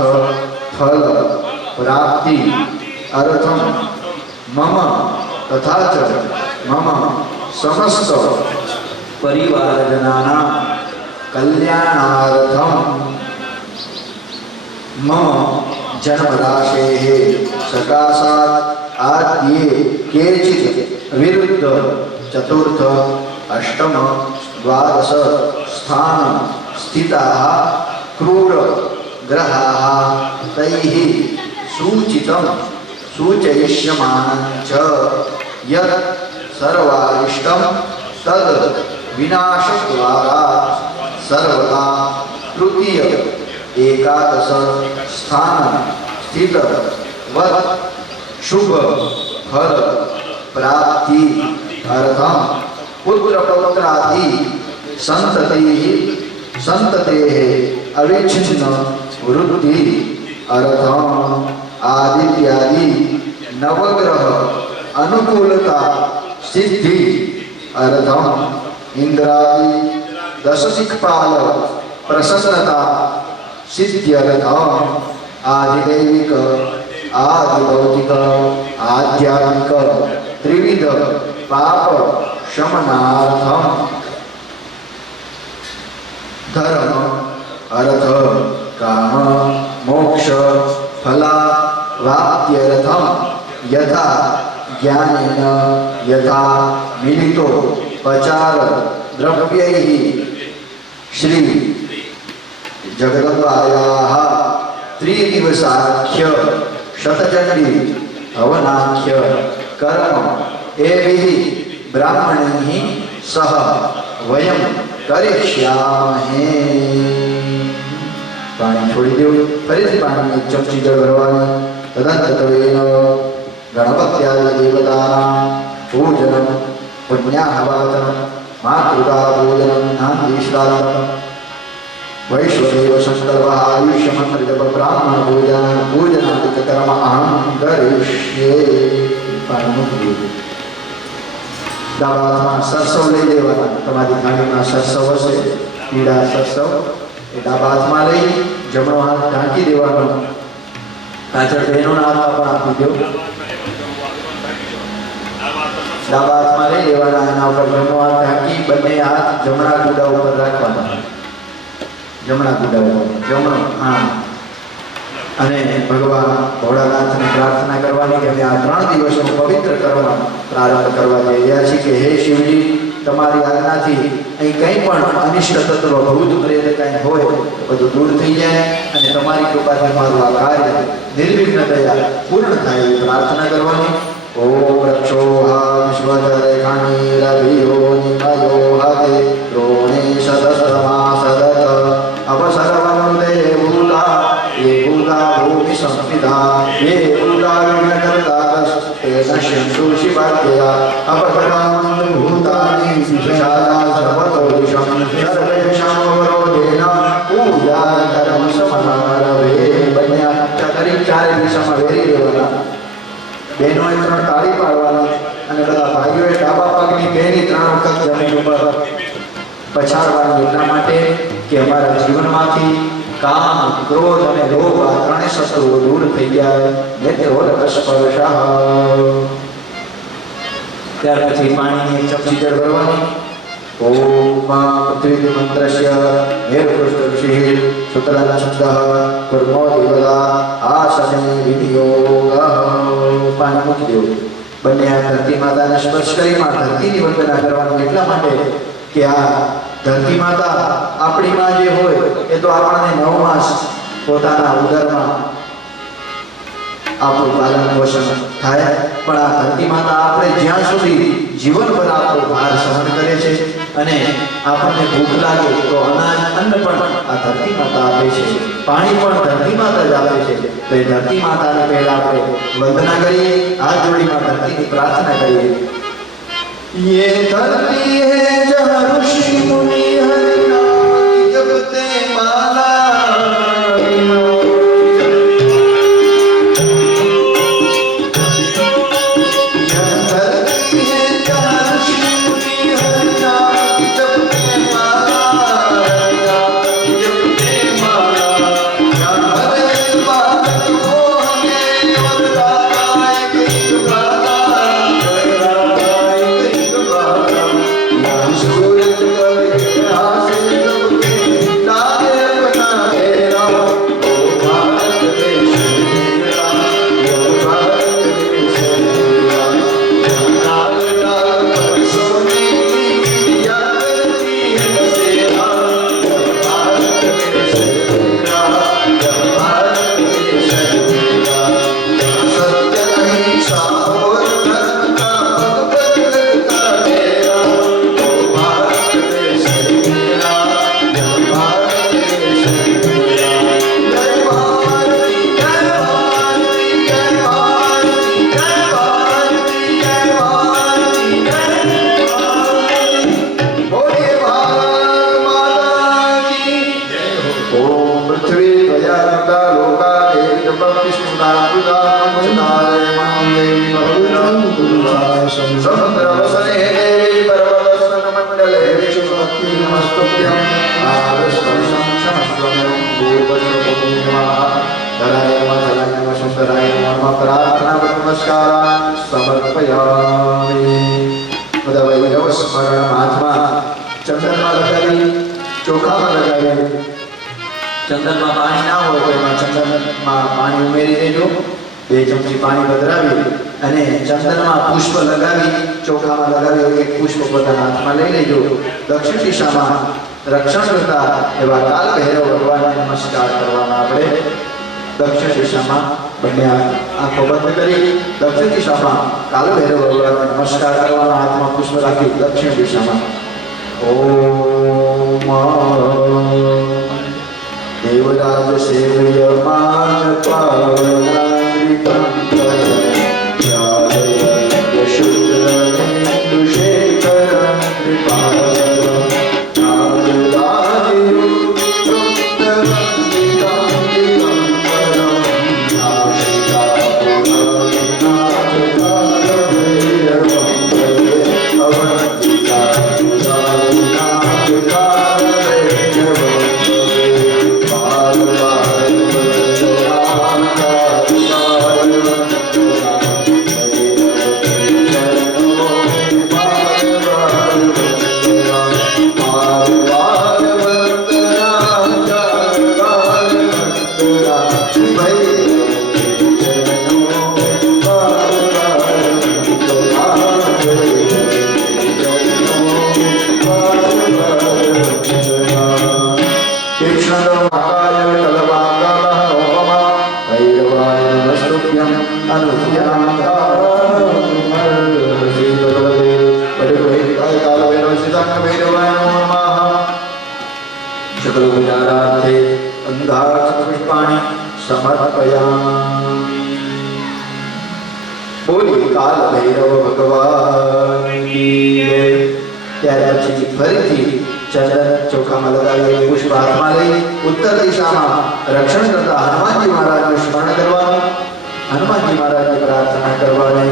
फल प्राप्ति अर्थम मम तथा च मम समस्त परिवारजनानां कल्याणार्थम मम जन्मराशेः सकाशात् आद्ये केचित् विरुद्ध चतुर्थ अष्टम द्वादश स्थान स्थिताः क्रूर ग्रहाः तैः सूचितं सूचयिष्यमानं च यत् सर्वारिष्टं तद् विनाशद्वारा सर्वदा तृतीय एकादश स्थान स्थित वत् शुभ फल प्राप्ति अर्थम पुत्र पौत्रादि संततेः अविच्छिन्न वृद्धि अर्थम आदित्यादि नवग्रह अनुकूलता सिद्धि अर्थम इंद्रादि दश दिक्पाल प्रसन्नता सिद्ध्यर्थम आदिदैविक आदिभौतिक आध्यात्मिक त्रिविध पाप शमनार्थम धर्म अर्थ काम मोक्ष फला वाप्त्यर्थम यथा ज्ञानेन यथा मिलितो पचार द्रव्यैः श्री जगदम्बायाः त्रिदिवसाख्य शतचंडी हवनाख्य कर्म एभिः ब्राह्मणैः सह वयं करिष्यामहे। पाणी छोड़ी दो, फरीથી पाणी एक चमची जल भरवानी। तदनंतरेण गणपत्यादि देवतानां पूजनं पुण्याहवाचनं मातृका पूजनं नान्दीश्राद्धं वैश्वदेव संकल्पः आयुष्यमंत्र जप ब्राह्मण पूजनादिक कर्म अहं करिष्ये। पाणी મૂકી દો। ડાબા સરસવ લઈ લેવાના, તમારી થાળીમાં સરસવ હશે, પીળા સરસવ એ ડાબા હાથમાં લઈ જમણો હાથ ઢાંકી દેવાનો। પાછળ બહેનોના હાથમાં પણ આપી દો। ડાબા હાથમાં લઈ લેવાના, એના ઉપર જમણો હાથ ઢાંકી બંને હાથ જમણા ગુડા ઉપર રાખવાના। જમણા ગુડા ઉપર જમણો, હા। અને ભગવાન ભોળાનાથને પ્રાર્થના કરવાની કે અમે આ 3 દિવસનો પવિત્ર કરવા પ્રારંભ કરવા જઈ રહ્યા છીએ કે હે શિવજી, તમારી આજ્ઞાથી અહીં કંઈ પણ અનિષ્ટ તત્વ ભૂત પ્રેત કંઈ હોય બધું દૂર થઈ જાય અને તમારી કૃપાથી મારું આ કાર્ય નિર્વિઘ્નતયા પૂર્ણ થાય એવી પ્રાર્થના કરવાની। ઓમ રક્ષોહા વિશ્વજરેખાણીરભિયો નિમયો હતે દ્રોણે સદસમા સદત અવસરવંદે ભૂતા ये भूता भूमि संस्थिता ये भूता विघ्नकर्ता ते नश्यन्तु शिवाज्ञया अपकरान् भूतानि विशाला सर्वतो दिशं सर्वेषां अवरोधेन पूजा कर्म समारभे। બંને કરી ચારે દિશામાં વેરી દેવાના। બહેનોએ 3 તાળી પાડવાની અને બધા ભાઈઓએ ડાબા પગની બેની 3 વખત જમીન ઉપર પછાડવાની એટલા માટે કે અમારા જીવનમાંથી काम क्रोध અને લોભ આ ત્રણેય શત્રુઓ દૂર થઈ જાય। નેત્રોરસ્પર્શઃ ત્યાર પછી પાણીની એક ચમચી જળ ભરવાની। ઓમ પૃથ્વી મંત્રસ્ય મેરુપૃષ્ઠ ઋષિ સૂત્રાનંદઃ કર્મો દેવતા આસને વિનિયોગઃ। પાણી મૂકી દો। બંને આ ધરતી માતાને સ્પર્શ કરી ધરતીની વંદના કરવાની એટલા માટે કે આ धरती माता अपनी मां जे होय ए तो आपणे 9 मास पोताना उदरमा આપણું પાલન પોષણ થાય, પણ આ ધરતી માતા આપણે જ્યાં સુધી જીવનભર આપણો ભાર સહન કરે છે અને આપણને ભૂખ લાગે તો અનાજ અન્ન પણ આ ધરતી માતા આપે છે, પાણી પણ ધરતી માતા જ આપે છે। તો એ ધરતી માતાને પહેલા આપણે વંદના કરીએ, હાથ જોડીમાં ધરતીની પ્રાર્થના કરીએ। ये धरती है जहाँ ऋषि मुनि हरि नाम जपते माला। सूरज प्रार्थना नमस्कारान् समर्पयामि। वैभव स्मरण महात्मा चंदन में लगावी, चोखा में लगावी। चंदन में पानी ना हो तो एमां चंदन में पानी उमेरी देजो। 2 चमची पानी पधरावी अने चंदन में पुष्प लगावी, चोखा में लगावी एक पुष्प पोताना हाथमां लई लेजो। दक्षिण दिशा में रक्षण करता एवा काल भैरव भगवान ने नमस्कार करवाना। आपणे दक्षिण दिशा में बने आंखों बंद करी दक्षिण दिशा में काल भैरव भगवान ने नमस्कार करवाना। हाथ में पुष्प राखी दक्षिण दिशा में ओम देवराज सेव्यमान पावनामृतं शुद्धनेन्दुशेखरं कृपालवं बोलिए काल भैरव भगवान की जय। त्यारे पछी फरीथी चंदन चोखा में लगावी, पुष्प हाथ में लई उत्तर दिशा में रक्षण करता हनुमान जी महाराज નું સ્મરણ કરવાનું। हनुमान जी महाराज की प्रार्थना करवानी।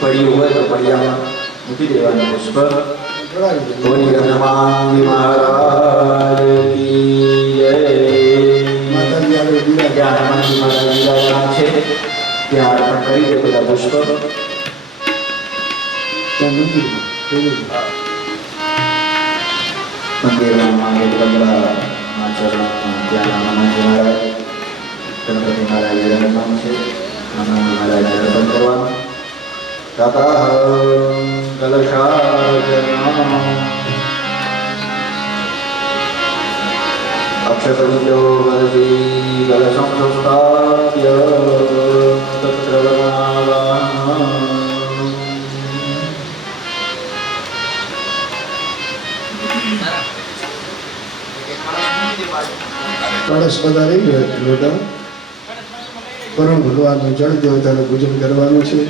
पड़ी हुआ तो बढ़िया मुझे देवानी पुष्प। बोली हनुमान महाराज की जय। ત્યાં હનુમાનજી મહારાજ વિરાજમાન છે, ત્યાં અર્પણ કરી દે બધા પુષ્પ। ત્યાં મંદિરમાં મંદિરમાં એક બંગલામાં ચરણ ત્યાં હનુમાનજી મહારાજ ગણપતિ મહારાજ નામ છે હનુમાન મહારાજ દર્શન કરવાનું તથા કલશાચરણમ અક્ષતરુજો વરદી કલશમ સંસ્થાપ્ય તત્ર વરણાવાહનમ કળશ પધારી લોટા વરુણ ભગવાનનું જળ દેવતાનું પૂજન કરવાનું છે,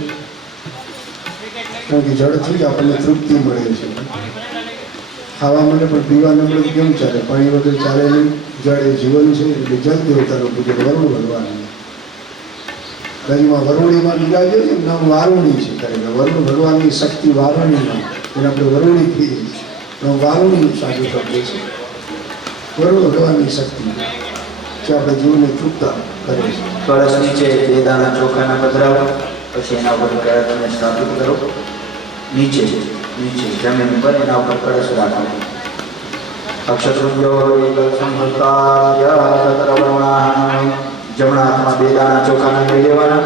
કારણ કે જળથી જ આપણને તૃપ્તિ મળે છે. ખાવા માટે પણ પીવા મળે કેમ ચાલે? પાણી વગર ચાલે નહીં. જળ એ જીવન છે, એટલે જળ દેવતાનું પૂજન વરુણ ભગવાનનું. દહીંમાં વરુણીમાં બિરાજે છે, નામ વારુણી છે. કારણ વરુણ ભગવાનની શક્તિ વારુણીમાં, એને આપણે વરુણી કહીએ. વારુણી સાચું શબ્દ છે. વરુણ ભગવાનની શક્તિ જે આપણે જીવને તૃપ્તા કરે છે. કળશ નીચે બે દાણા ચોખાના પધરાવો, પછી એના ઉપર કળશને સ્થાપિત કરો. નીચે જમીન ઉપર એના ઉપર કળશ રાખો. અક્ષતૃંજો જમણા હાથમાં બે દાણા ચોખાના લઈ લેવાના.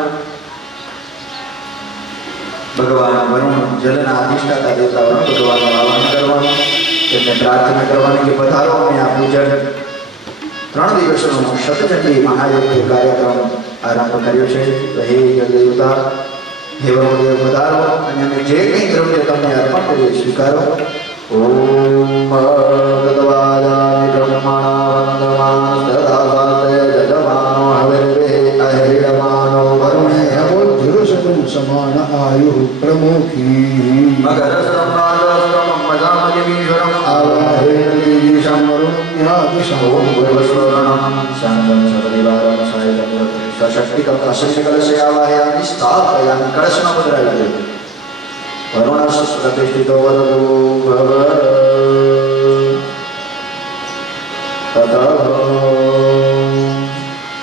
ભગવાન વરુણ જલના અધિષ્ઠાતા દેવતા વરુણ ભગવાનનું આહ્વાન કરવાનું, એમને પ્રાર્થના કરવાની કે પધારો અમે આ પૂજન 3 દિવસનો શતચંડી મહાયજ્ઞ કાર્યક્રમ આરંભ કર્યો છે. તો હે દેવતા, હે વરુણદેવ પધારો અને અમે જે કંઈ દ્રવ્ય તમને અર્પણ કરીએ સ્વીકારો. ઓમ ભગવાદાય બ્રહ્મણા વંદમાન સદાભાતે જજમાનો હવેર્વે અહેર્યમાનો વરુણે હવોદ્યુષકં સમાન આયુ પ્રમુખી મકર સંવાદસ્તમ મજામજીવીશ્વરમ આવાહેરીશં વરુણ્યાદિશં ઓમ ભૂર્ભુવસ્વર્ણમ શાંતમ સપરિવારમ સાયતમ સશક્તિકમ અશ્વિની કલશે આવાહયામિ સ્થાપયામિ. કળશમાં પધરાવી દે. વરુણસ્સ પ્રતિષ્ઠિતો વરદો ભવ તતઃ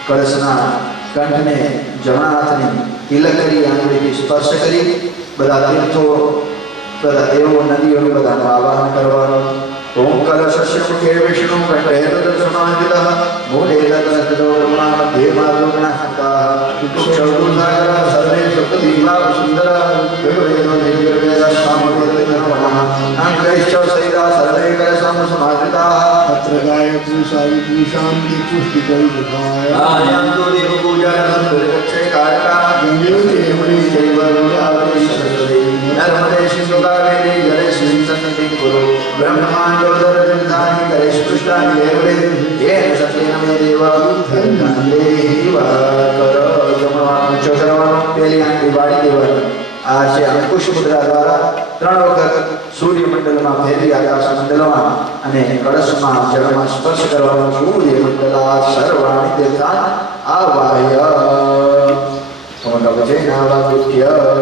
કળશના કંઠને જમણા હાથને તિલક કરી આંગળીથી સ્પર્શ કરી બધા તીર્થો, બધા દેવો, નદીઓનું બધાનું આવાહન કરવાનું. ઓમ કલશસ્ય મુખે વિષ્ણુ કંઠે તદસમાહિતઃ મૂલે તદસ્તતો બ્રહ્મા મધ્યે માતૃગણઃ સ્થિતઃ ચૌદુસાગર સર્વે સપ્તદીપા સુંદરા વિવેદો નિર્વેદા સામવેદનવનઃ અંકૈશ્ચ સૈદા સર્વે કલશમ સમાહિતાઃ અત્ર ગાયત્રી સાવિત્રી શાંતિ પુષ્ટિ પરિવૃતાય આયંતો દેવ પૂજનં દુર્ગચ્છે કારકા ગંગે દેવની ચૈવ ગોદાવરી સરસ્વતી નર્મદે સિંધુ કાવેરી જલેસ્મિન સન્નિધિં कुरु ब्रह्मांडोदरजलधानि करे स्पृष्टानि देवले येन सत्येन मे देवा धन्येहि वा करो जमवानो चोकरवानो पेली आंटी वाड़ी देवानी. આ છે અંકુશ મુદ્રા દ્વારા 3 વખત સૂર્યમંડળમાં ફેરવી આકાશમંડળમાં અને કળશમાં જળમાં સ્પર્શ કરવાનો. સૂર્યમંડળા સર્વાણિ દેવતા આવાહ્ય સમગ્ર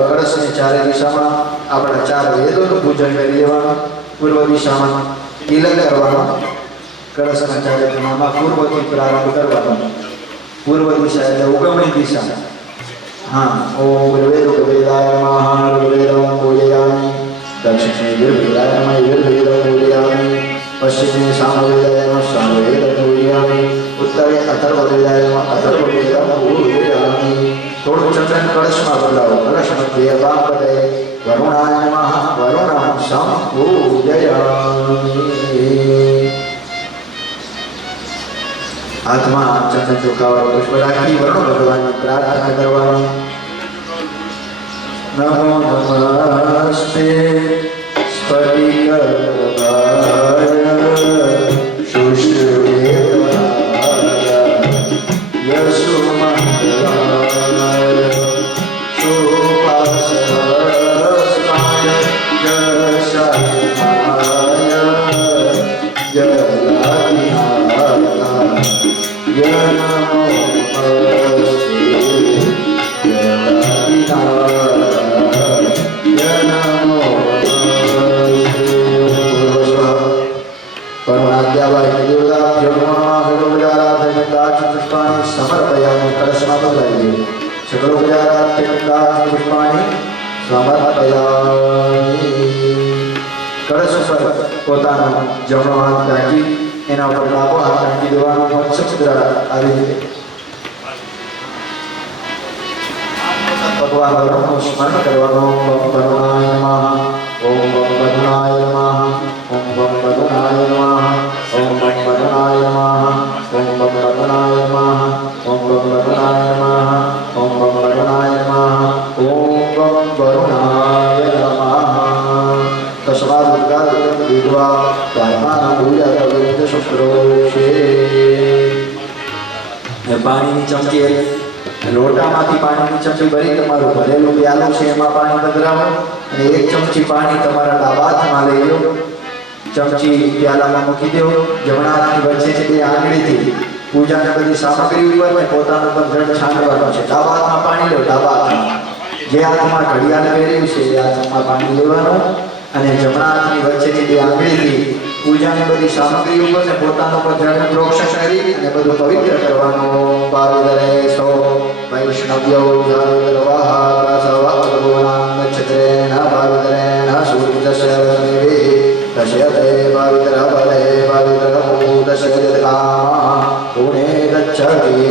કળશની ચારે દિશામાં આપણા 4 વેદોનું પૂજન કરી લેવાનું. પૂર્વ દિશામાં તિલક કરવાનું. કળશના ચારે ખૂણામાં પૂર્વથી પ્રારંભ કરવાનો. પૂર્વ દિશા એટલે ઉગમણી દિશા. हाँ ओम गुरुवेद गुरुवेदाय नमः गुरुवेदं पूजयामि. दक्षिणे गुरुवेदाय नमः गुरुवेदं पूजयामि. पश्चिमे सामवेदाय नमः सामवेदं पूजयामि. उत्तरे अथर्ववेदाय नमः अथर्ववेदं पूजयामि. थोड़ું ચંદન કળશમાં બદલાવો. કળશ મધ્યે વામપદે વરુણાય નમઃ વરુણં સંપૂજયામિ. હાથમાં ચંદન ચોખાવાળો પુષ્પ રાખી વરુણ ભગવાનની પ્રાર્થના કરવાની. નમો નમસ્તે સ્ફટિકગર્ભાય શુષ્ણદેવાય યશુમંગલાય શોભાસહસ્રાય જશાયમાય समर्पयामि. कलशમાં બદલાઈ દે. સકલોપચારાર્થે પુષ્પાણિ સમર્પયામિ. કળશ ઉપર પોતાનો જમણો હાથ રાખી એના ઉપર ડાબો હાથ રાખી દેવાનો પંચમુદ્રા આવી રીતે ભગવાન નું સ્મરણ કરવાનું ઓમ ભગવાનાય નમઃ ઓમ ભગવાનાય નમઃ ઓમ ભગવાનાય નમઃ ઓમ ભગવાનાય નમઃ ઓમ ભગવાનાય નમઃ ઓમ ભગવાનાય નમઃ ઓમ ભગવાનાય નમઃ ઓમ ભગવાનાય નમઃ તસ્માદ ઉદ્ગાર વિદ્વા ધર્માના ભૂયા કવિત શુક્રોષે પાણીની ચમચી લોટામાંથી પાણીની ચમચી ભરી તમારું ભરેલું પ્યાલું છે એમાં પાણી પધરાવો અને એક ચમચી પાણી તમારા ડાબા હાથમાં લઈ લો ચમચી પ્યાલામાં મૂકી દો જમણા હાથની વચ્ચે છે તે આંગળીથી પૂજાની બધી સામગ્રી ઉપર ને પોતાના પર જળ છાંટવાનું છે ડાબા હાથમાં પાણી લો ડાબા હાથમાં જે હાથમાં ઘડિયાળ પહેર્યું છે એ હાથમાં પાણી લેવાનું અને જમણા હાથની વચ્ચે છે તે આંગળીથી પૂજાની બધી સામગ્રી ઉપર ને પોતાના પર જળનું પ્રોક્ષણ કરી અને બધું પવિત્ર કરવાનું પાવિતરે સો વૈષ્ણવ્યો ધર્મવાહ સવાગુણાં નક્ષત્રેણ પાવિતરેણ સૂર્યસ્ય દેવે દશ્યતે પાવિત્ર ફલે પાવિત્ર દશ્યતે કામઃ પુણે ગચ્છતિ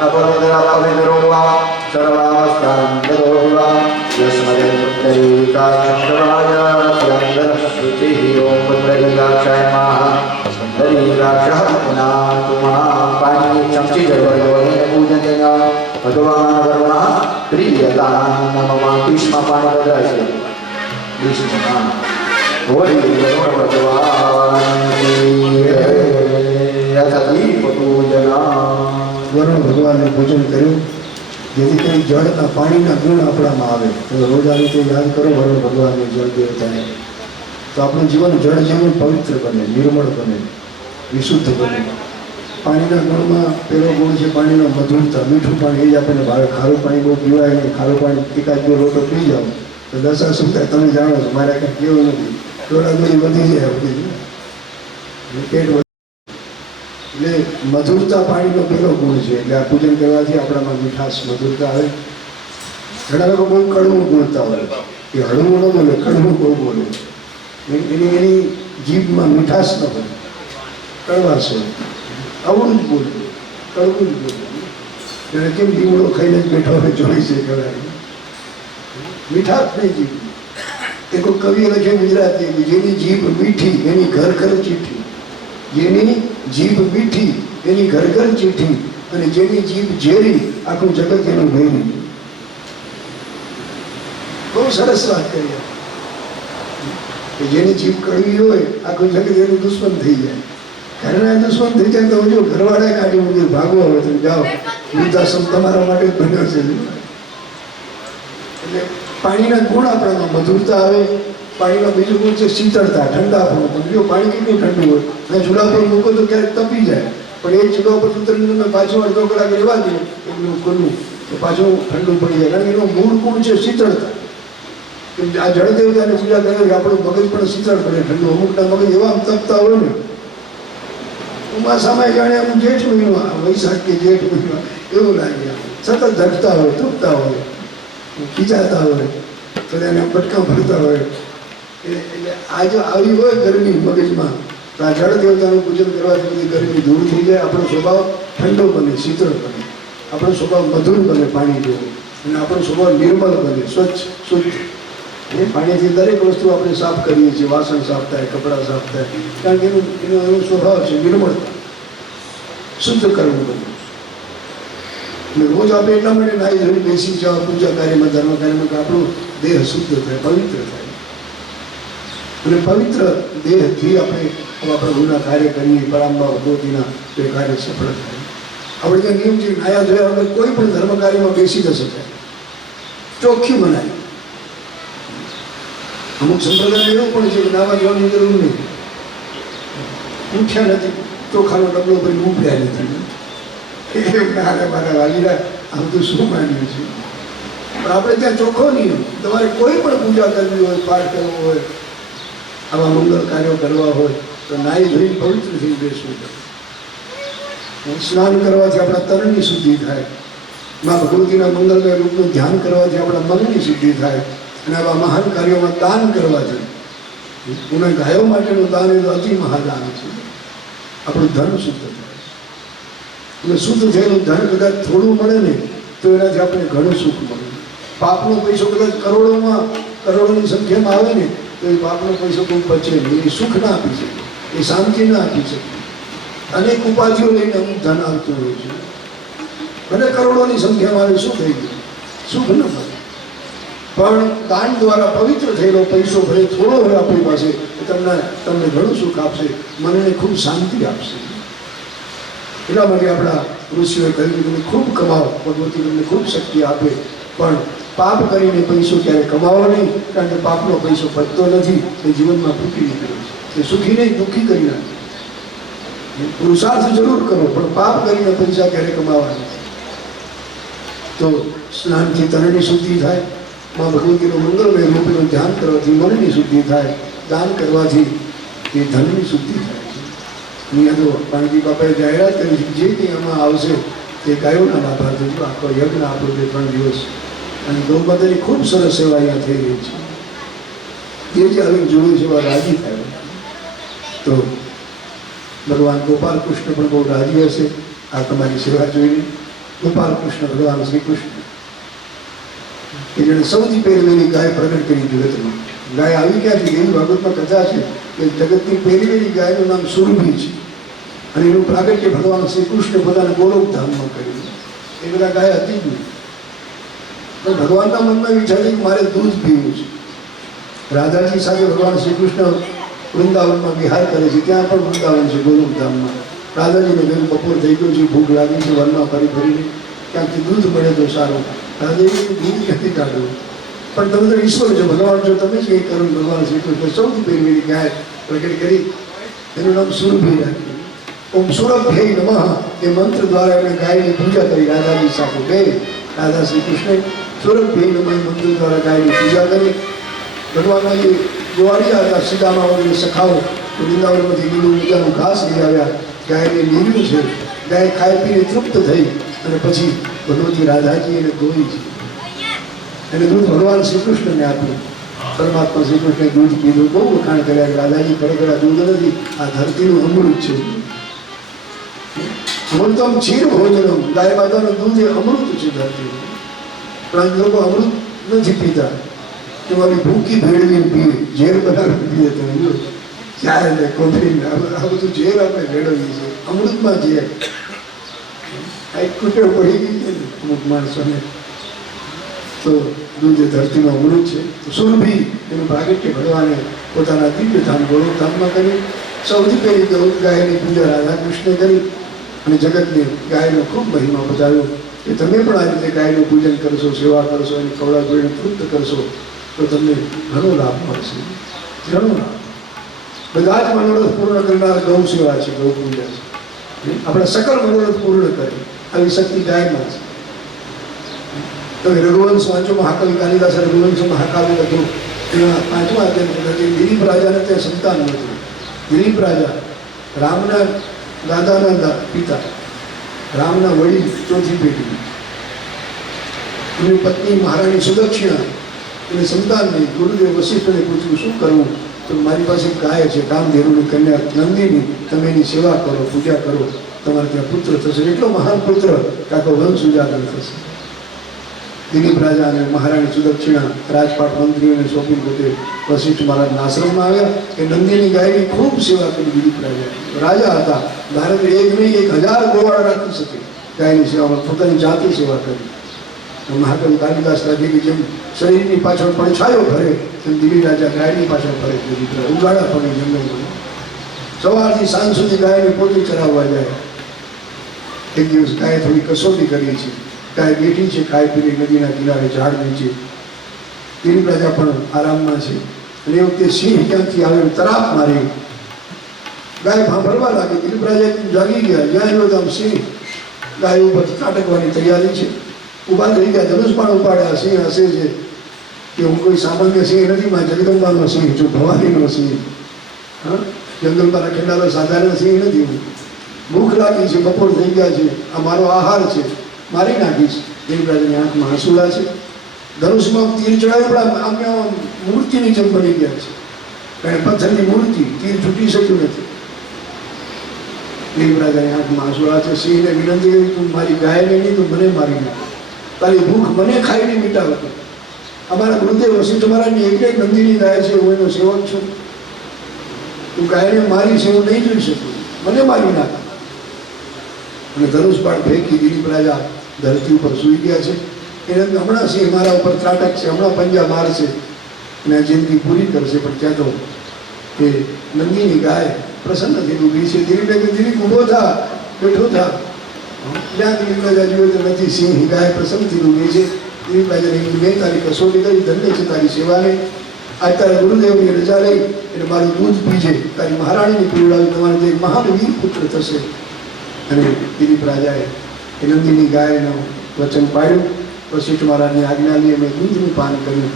અપવિત્ર પવિત્રો વા સર્વાવસ્થાંતરો વા યસ્મદે પુત્રૈકાચંદ્રાય સ્યંદર શુચિઃ ઓમ પુત્રૈકાક્ષાય મઃ સુંદરીકાક્ષઃ પુનાતુમા પાણીની ચમચી જળવાયો એને પૂજન તેના ભગવાન વરુણ પ્રિયતાન મમ ભીષ્મ પાણી બદલાય છે ભીષ્મ હોળી વરુણ ભગવાન યથાદીપ પૂજના વરુણ ભગવાનનું પૂજન કર્યું જેથી કરી જળના પાણીના ગુણ આપણામાં આવે તો રોજ આ રીતે યાદ કરો વરુણ ભગવાનને જળ દેવતાને તો આપણું જીવન જળ જેવું પવિત્ર બને નિર્મળ બને વિશુદ્ધ બને પાણીના ગુણમાં પહેલો ગુણ છે પાણીનો મધુરતા મીઠું પાણી એ જ આપણને ભાવે ખારું પાણી બહુ પીવાય નહીં ખારું પાણી એકાદ બે લોટો પી જાઓ તો દશા શું થાય તમે જાણો છો મારે કાંઈ કેવું નથી દોડાદોડી વધી જાય બધી પેટ એટલે મધુરતા પાણીનો પહેલો ગુણ છે એટલે આ પૂજન કરવાથી આપણામાં મીઠાશ મધુરતા આવે ઘણા લોકો બહુ કડવું બોલતા હોય કે હળવું ન બોલે કડવું બહુ બોલે એની જીભમાં મીઠાશ ન હોય કડવાશ હોય આવું જ બોલવું કડવું જ બોલવું ત્યારે કેમ દીવડો ખાઈને જ બેઠો હોય જોઈ છે કરાય મીઠાશ નહીં જીભ એ કોઈ કવિએ લખ્યું ગુજરાતી જેની જીભ મીઠી એની ઘર ઘર ચીઠી જેની જીભ મીઠી એની ઘર ઘર ચીઠી અને જેની જીભ ઝેરી આખું જગત એનું ભેરી બહુ સરસ વાત કરી કે જેની જીભ કડવી હોય આખું જગત એનું દુશ્મન થઈ જાય ઘરના દુશ્મન થઈ જાય તો જો ઘરવાળાએ કાઢી મૂકી ભાગો હવે તમે જાઓ વૃદ્ધાશ્રમ તમારા માટે જ બન્યો છે એટલે પાણીના ગુણ આપણામાં મધુરતા આવે પાણીનો બીજું ગુણ છે શીતળતા ઠંડાપણું પણ જો પાણી કેટલું ઠંડુ હોય અને ચૂલા પર મૂકો તો ક્યારેક તપી જાય પણ એ ચૂલા પર ઉતરીને તમે પાછું અડધો કલાક રહેવા દો એટલું ખુલ્લું તો પાછું ઠંડુ પડી જાય કારણ કે એનો મૂળ ગુણ છે શીતળતા આ જળદેવતાને પૂજા કરે કે આપણું મગજ પણ શીતળ પડે ઠંડુ અમુકના મગજ એવા તપતા હોય ને ઉમાસામાં જાણે આમ જેઠ મહિનો વૈશાખ કે જેઠ મહિનો એવું લાગે સતત ધકતા હોય તપતા હોય ખીચાતા હોય તો એને બટકા ભરતા હોય એટલે આ જો આવી હોય ગરમી મગજમાં તો આ જળ દેવતાનું પૂજન કરવાથી બધી ગરમી દૂર થઈ જાય આપણો સ્વભાવ ઠંડો બને શીતળ બને આપણો સ્વભાવ મધુર બને પાણી જેવો અને આપણો સ્વભાવ નિર્મળ બને સ્વચ્છ શુદ્ધ એ પાણીથી દરેક વસ્તુ આપણે સાફ કરીએ છીએ વાસણ સાફ થાય કપડાં સાફ થાય કારણ કે એનો સ્વભાવ છે નિર્મળતા શુદ્ધ કરવું બધું એટલે રોજ આપણે એટલા માટે નાહી ધોઈને બેસી જાઓ પૂજા કાર્યમાં ધર્મ કાર્યમાં કે આપણું દેહ શુદ્ધ થાય પવિત્ર થાય અને પવિત્ર દેહથી આપણે આપણા ગુના કાર્ય કરીએ પરાંબા ભગવતીના તે કાર્ય સફળ થાય આપણે ત્યાં નિયમ છે નાયા ધોયા આપણે કોઈ પણ ધર્મ કાર્યમાં બેસી ન શકાય ચોખ્ખી મનાય અમુક સંપ્રદાય એવું પણ છે કે નાવા જવાની જરૂર નહીં ઉઠ્યા નથી ચોખાનો ડબલો ભરી ઉપડ્યા નથી મારા વાલીરા આમ તો શું માન્યું છે પણ આપણે ત્યાં ચોખ્ખો નિયમ તમારે કોઈ પણ પૂજા કરવી હોય પાઠ કરવો હોય આવા મંગલ કાર્યો કરવા હોય તો નાહી ધોઈને પવિત્ર થઈ બેસવું સ્નાન કરવાથી આપણા તનની શુદ્ધિ થાય મા ભગવતીના મંગલમય રૂપનું ધ્યાન કરવાથી આપણા મનની શુદ્ધિ થાય અને આવા મહાન કાર્યોમાં દાન કરવાથી અને ગાયો માટેનું દાન એ તો અતિ મહાદાન છે. આપણું ધન શુદ્ધ થાય અને શુદ્ધ થયેલું ધન કદાચ થોડું મળે ને તો એનાથી આપણે ઘણું સુખ મળે. પાપનો પૈસો કદાચ કરોડોની સંખ્યામાં આવે ને તો એ પાપનો પૈસો કોઈ બચે નહીં. એ સુખ ના આપી શકે, એ શાંતિ ના આપી શકે. અનેક ઉપાધિઓ લઈને અમુક ધન આવતું હોય છે. ભલે કરોડોની સંખ્યામાં આવે, શું થઈ ગયું? સુખ ન મળે. પણ દાન દ્વારા પવિત્ર થયેલો પૈસો ભલે થોડો હોય આપણી પાસે, તમને ઘણું સુખ આપશે, મનને ખૂબ શાંતિ આપશે. એટલા માટે આપણા ઋષિઓએ કહ્યું કે તમે ખૂબ કમાવો, ભગવતી તમને ખૂબ શક્તિ આપે, પણ પાપ કરીને પૈસો ક્યારે કમાવો નહીં, કારણ કે પાપનો પૈસો પચતો નથી, એ જીવનમાં તૂટી નીકળે છે. એ સુખી નહીં, દુઃખી કરી નાખે. પુરુષાર્થ જરૂર કરો, પણ પાપ કરીને પૈસા ક્યારે કમાવા નથી. તો સ્નાનથી તનની શુદ્ધિ થાય, માં ભગવતીનું મંગલમય રૂપનું ધ્યાન કરવાથી મનની શુદ્ધિ થાય, દાન કરવાથી એ ધનની શુદ્ધિ થાય છે. અહીંયા તો પાણીજી બાપાએ જાહેરાત કરી છે, જે કંઈ આમાં આવશે તે ગાયોના લાભાર્થી આખો યજ્ઞ આપણો 2-3 દિવસ, અને ગૌ માતાની ખૂબ સરસ સેવા અહીંયા થઈ રહી છે. એ જે હવે જોયું છે એવા રાજી થાય. તો ભગવાન ગોપાલ કૃષ્ણ પણ બહુ રાજી હશે આ તમારી સેવા જોઈને. ગોપાલ કૃષ્ણ ભગવાન શ્રી કૃષ્ણ કે જેણે સૌથી પહેરેલી ગાય પ્રગટ કરી જગતમાં. ગાય આવી ક્યાંથી ગઈ? ભાગવતમાં કથા છે કે જગતની પહેરેલી ગાયનું નામ સુરભી છે, અને એનું પ્રાગટ્ય ભગવાન શ્રી કૃષ્ણ પોતાના ગોલોકધામમાં કર્યું. એ બધા ગાય હતી જ નહીં. પણ ભગવાનના મનમાં વિચાર છે કે મારે દૂધ પીવું છે. રાધાજી સાથે ભગવાન શ્રી કૃષ્ણ વૃંદાવનમાં વિહાર કરે છે, ત્યાં પણ વૃંદાવન છે ગોલોકધામમાં. રાધાજીને ઘરે બપોર થઈ ગયો છે, ભૂખ લાગી છે, વનમાં ફરીને ક્યાંકથી દૂધ મળે તો સારું. રાધાજીને દૂધ ક્યાંથી કાઢવું? પણ તમે તો ઈશ્વર છો, ભગવાન છો, તમે જ કંઈ કરો. ભગવાન શ્રી કૃષ્ણ સૌથી પહેલી ગાય પ્રગટ કરી, એનું નામ સુરભી રાખ્યું. ઓમ સુરભ્યય નમઃ એ મંત્ર દ્વારા એમણે ગાયની પૂજા કરી રાધાજી સાથે. બે રાધા શ્રી કૃષ્ણે સુરભ્યય નમઃ મંત્ર દ્વારા ગાયની પૂજા કરી. ભગવાનના જે ગોવાળિયા હતા, સીતામા વગેરે સખાઓ, વૃંદાવનમાંથી લીલું બીજાનું ઘાસ લઈ આવ્યા, ગાયને લીધું છે. ગાય ખાઈ પીને તૃપ્ત થઈ, અને પછી ભગવતી રાધાજી એને ધોઈ છે. એને દૂધ ભગવાન શ્રી કૃષ્ણને આપ્યું. પરમાત્મા શ્રી કૃષ્ણે દૂધ પીધું, બહુ વખાણ કર્યા કે રાધાજી ખરેખર આ દૂધ નથી, આ ધરતીનું અમૃત છે. અમૃતમ ક્ષીર ભોજનમ, ગાય માતાનું દૂધ એ અમૃત છે ધરતીનું. પણ લોકો અમૃત નથી પીતા, કે મારી ભૂકી ભેળવીને પીએ, ઝેર બનાવીને પીએ. તમે જો ચાય ને કોફી, આ બધું ઝેર આપણે ભેળવીએ છીએ. અમૃતમાં ઝેર એક કુટેવ પડી ગઈ છે ને અમુક માણસોને. તો દૂધ એ ધરતીનું અમૃત છે. તો સુરભી એનું પ્રાગટ્ય ભગવાને પોતાના દિવ્ય ધામ ગોલોકધામમાં કરી. સૌથી પહેલી ગાયની પૂજા રાધા કૃષ્ણે કરી, અને જગતને ગાયનો ખૂબ મહિમા બતાવ્યો કે તમે પણ આ રીતે ગાયનું પૂજન કરશો, સેવા કરશો, એને ખવડાવીને તૃપ્ત કરશો તો તમને ઘણો લાભ મળશે, ઘણો લાભ. બધા જ મનોરથ પૂર્ણ કરનાર ગૌ સેવા છે, ગૌ પૂજા છે. આપણે સકલ મનોરથ પૂર્ણ કરીએ આવી શક્તિ ગાયમાં છે. તો રઘુવંશ વાંચો, મહાકવિ કાલિદાસે રઘુવંશ મહાકાવ્ય લખ્યું. એના 5મા અધ્યાય દિલીપ રાજાને ત્યાં સંતાન નહોતું. દિલીપ રાજા રામના દાદાના પિતા, રામના વડીલ, ચોથી પેઢી. એની પત્ની મહારાણી સુદક્ષિણા, એને સંતાન નહીં. ગુરુદેવ વશિષ્ઠને પૂછ્યું શું કરવું? તો મારી પાસે ગાય છે, કામધેનુની કન્યા નંદીની, તમે એની સેવા કરો, પૂજા કરો, તમારે ત્યાં પુત્ર થશે. એટલો મહાન પુત્ર કાકો વંશ ઉજાગર થશે. દિલીપ રાજા અને મહારાણી સુદક્ષિણા રાજપાટ મંત્રીઓને સોંપી પોતે વશિષ્ઠ મહારાજના આશ્રમમાં આવ્યા. એ નંદીની ગાયની ખૂબ સેવા કરી દિલીપ રાજા. રાજા હતા, ભારત એક નહીં 1000 ગોવાળ રાખી શકે ગાયની સેવામાં, પોતાની જાતિ સેવા કરી. મહાકવિ કાલિદાસ રાખી કે જેમ શરીરની પાછળ પડછાયો ફરે, તેમ દિલીપ રાજા ગાયની પાછળ ફરે. ઉગાડા ફરે જંગલમાં. સવારથી સાંજ સુધી ગાયને પોતે ચરાવવા જાય. એક દિવસ ગાય થોડી કસોટી કરીએ છીએ. ગાય બેઠી છે, ખાઈ પીને નદીના કિનારે ઝાડ નીચે. દિલીપ રાજા પણ આરામમાં છે, અને એ વખતે સિંહ ક્યાંથી આવે તરાપ મારી. ગાય ભાંભરવા લાગી. દિલીપ રાજા જાગી ગયા. જ્યાં એનો આમ સિંહ ગાય ઉપર કાટકવાની તૈયારી છે. ઊભા થઈ ગયા, ધનુષબાણ ઉપાડ્યા. સિંહ હસે છે કે હું કોઈ સામાન્ય સિંહ નથી, માં જગદંબાનો સિંહ છું, ભવાનીનો સિંહ. હા, જંગલમાં રખેડાલો સાધારણ સિંહ નથી હું. ભૂખ લાગી છે, બપોર થઈ ગયા છે, આ મારો આહાર છે, મારી નાખીશ. દિલીપ રાજાની આંખમાં આંસુડા છે. ધનુષમાં તીર ચડાવ્યું, પણ આમ મૂર્તિની જેમ બની ગયા છે. કારણ પથ્થરની મૂર્તિ તીર છૂટી શક્યું નથી. દેવરાજાની આંખમાં આંસુ આવે છે. સિંહને વિનંતી કરી, તું મારી ગાયને નહીં, તું મને મારી નાખ, તારી ભૂખ મને ખાઈને મીટાવતો. અમારા ગુરુદેવ વશિષ્ઠ મહારાજની એક નંદીની ગાય છે, હું એનો સેવક છું. તું ગાયને મારી છે, હું નહીં જોઈ શકું, મને મારી નાખ. અને ધનુષ બાણ ફેંકી દિલીપ રાજા ધરતી ઉપર સૂઈ ગયા છે. એને હમણાં સિંહ મારા ઉપર ત્રાટક છે, હમણાં પંજા મારશે અને આ જિંદગી પૂરી કરશે. પણ ત્યાં તો એ નંદીની ગાય પ્રસન્ન થઈ ઊભી છે. દિલીપે કે દિલીપ ઊભો થા, બેઠો થા. જ્યાં દિલીપ રાજા જોયું તો નથી, સિંહ ગાય પ્રસન્ન થઈ ઊભી છે. દિલીપ રાજાને કીધું, મેં તારી કસોટી કરી, ધન્ય છે તારી સેવાને. આજ તારા ગુરુદેવની રજા લઈ એટલે મારું દૂધ પીજે, તારી મહારાણીને પીવડાવી, તમારે જે મહાન વીર પુત્ર થશે. અને દિલીપ રાજાએ એ નંદીની ગાયનું વચન પાડ્યું. વશિષ્ઠ મહારાજની આજ્ઞાની અમે દૂધનું પાન કર્યું,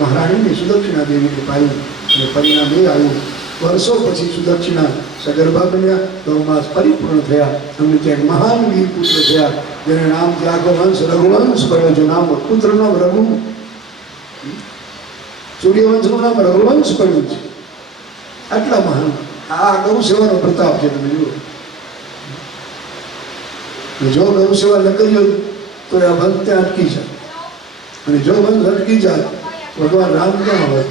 મહારાણીને સુદક્ષિણા દેવીને પાયું અને પરિણામ એ આવ્યું. વર્ષો પછી સુદક્ષિણા સગર્ભા બન્યા, 9 માસ પરિપૂર્ણ થયા અને ત્યાં મહાન વીર પુત્ર થયા, જેને નામ ત્યાગો વંશ રઘુવંશ પડ્યો છે. નામ પુત્રનું નામ રઘુ, સૂર્યવંશનું નામ રઘુવંશ પડ્યું છે. આટલા મહાન આ ગૌ સેવાનો પ્રતાપ છે. તમે જુઓ, જો ગૌ સેવા ન કરી હોય તો આ વંશ ત્યાં અટકી જાય, અને જો વંશ અટકી જાય ભગવાન રામ ક્યાં હોત?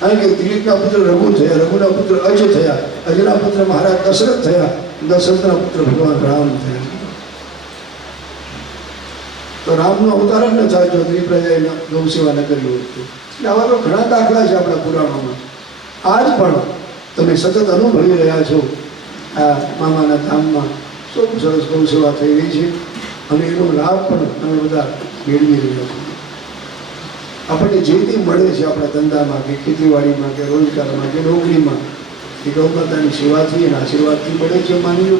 કારણ કે દિલીપના પુત્ર રઘુ થયા, રઘુના પુત્ર અજ થયા, અજના પુત્ર મહારાજ દશરથ થયા, દશરથના પુત્ર ભગવાન રામ થયા. તો રામનો અવતાર જ ન થાય જો દિલીપ રાજાએ ગૌ સેવા ન કરી હોય તો. એટલે આવા તો ઘણા દાખલા છે આપણા પુરાણોમાં. આજ પણ તમે સતત અનુભવી રહ્યા છો. આ મામાના ધામમાં ખૂબ સરસ ગૌ સેવા થઈ રહી છે અને એનો લાભ પણ તમે બધા મેળવી રહ્યા છો. આપણને જે કંઈ મળે છે આપણા ધંધામાં કે ખેતીવાડીમાં કે રોજગારમાં કે નોકરીમાં, એ ગૌ માતાની સેવાથી અને આશીર્વાદથી મળે છે. માની લો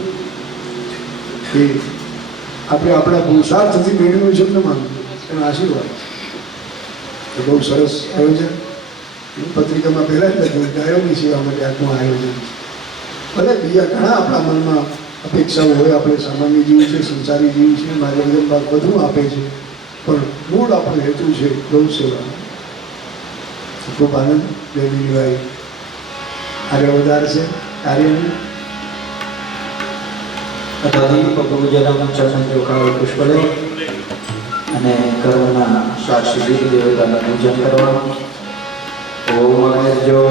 કે આપણે આપણા પુરુષાર્થથી મેળવ્યું છે, ન માનવું એનો આશીર્વાદ. તો બહુ સરસ આયોજન. પત્રિકામાં પહેલાં જ લખ્યું ગાયોની સેવા માટે આખું આયોજન. ભલે બીજા ઘણા આપણા મનમાં અપેક્ષાઓ હોય, આપણે સામાન્ય જીવ છે, સંસારી જીવ છે, માર્ગદર્શન ભાગ બધું આપે છે, પણ મૂળ આપણો હેતુ છે ગૌ સેવા. ખૂબ આનંદ બેબીભાઈ આગળ વધારશે કાર્યને. દીપ પૂજનમ ચરણ ચોખાઓ પુષ્પ લઈ અને કર્મના સાક્ષી દેવી દેવતાનું પૂજન કરવાનું. ઓમ અગ્નિર્જ્યો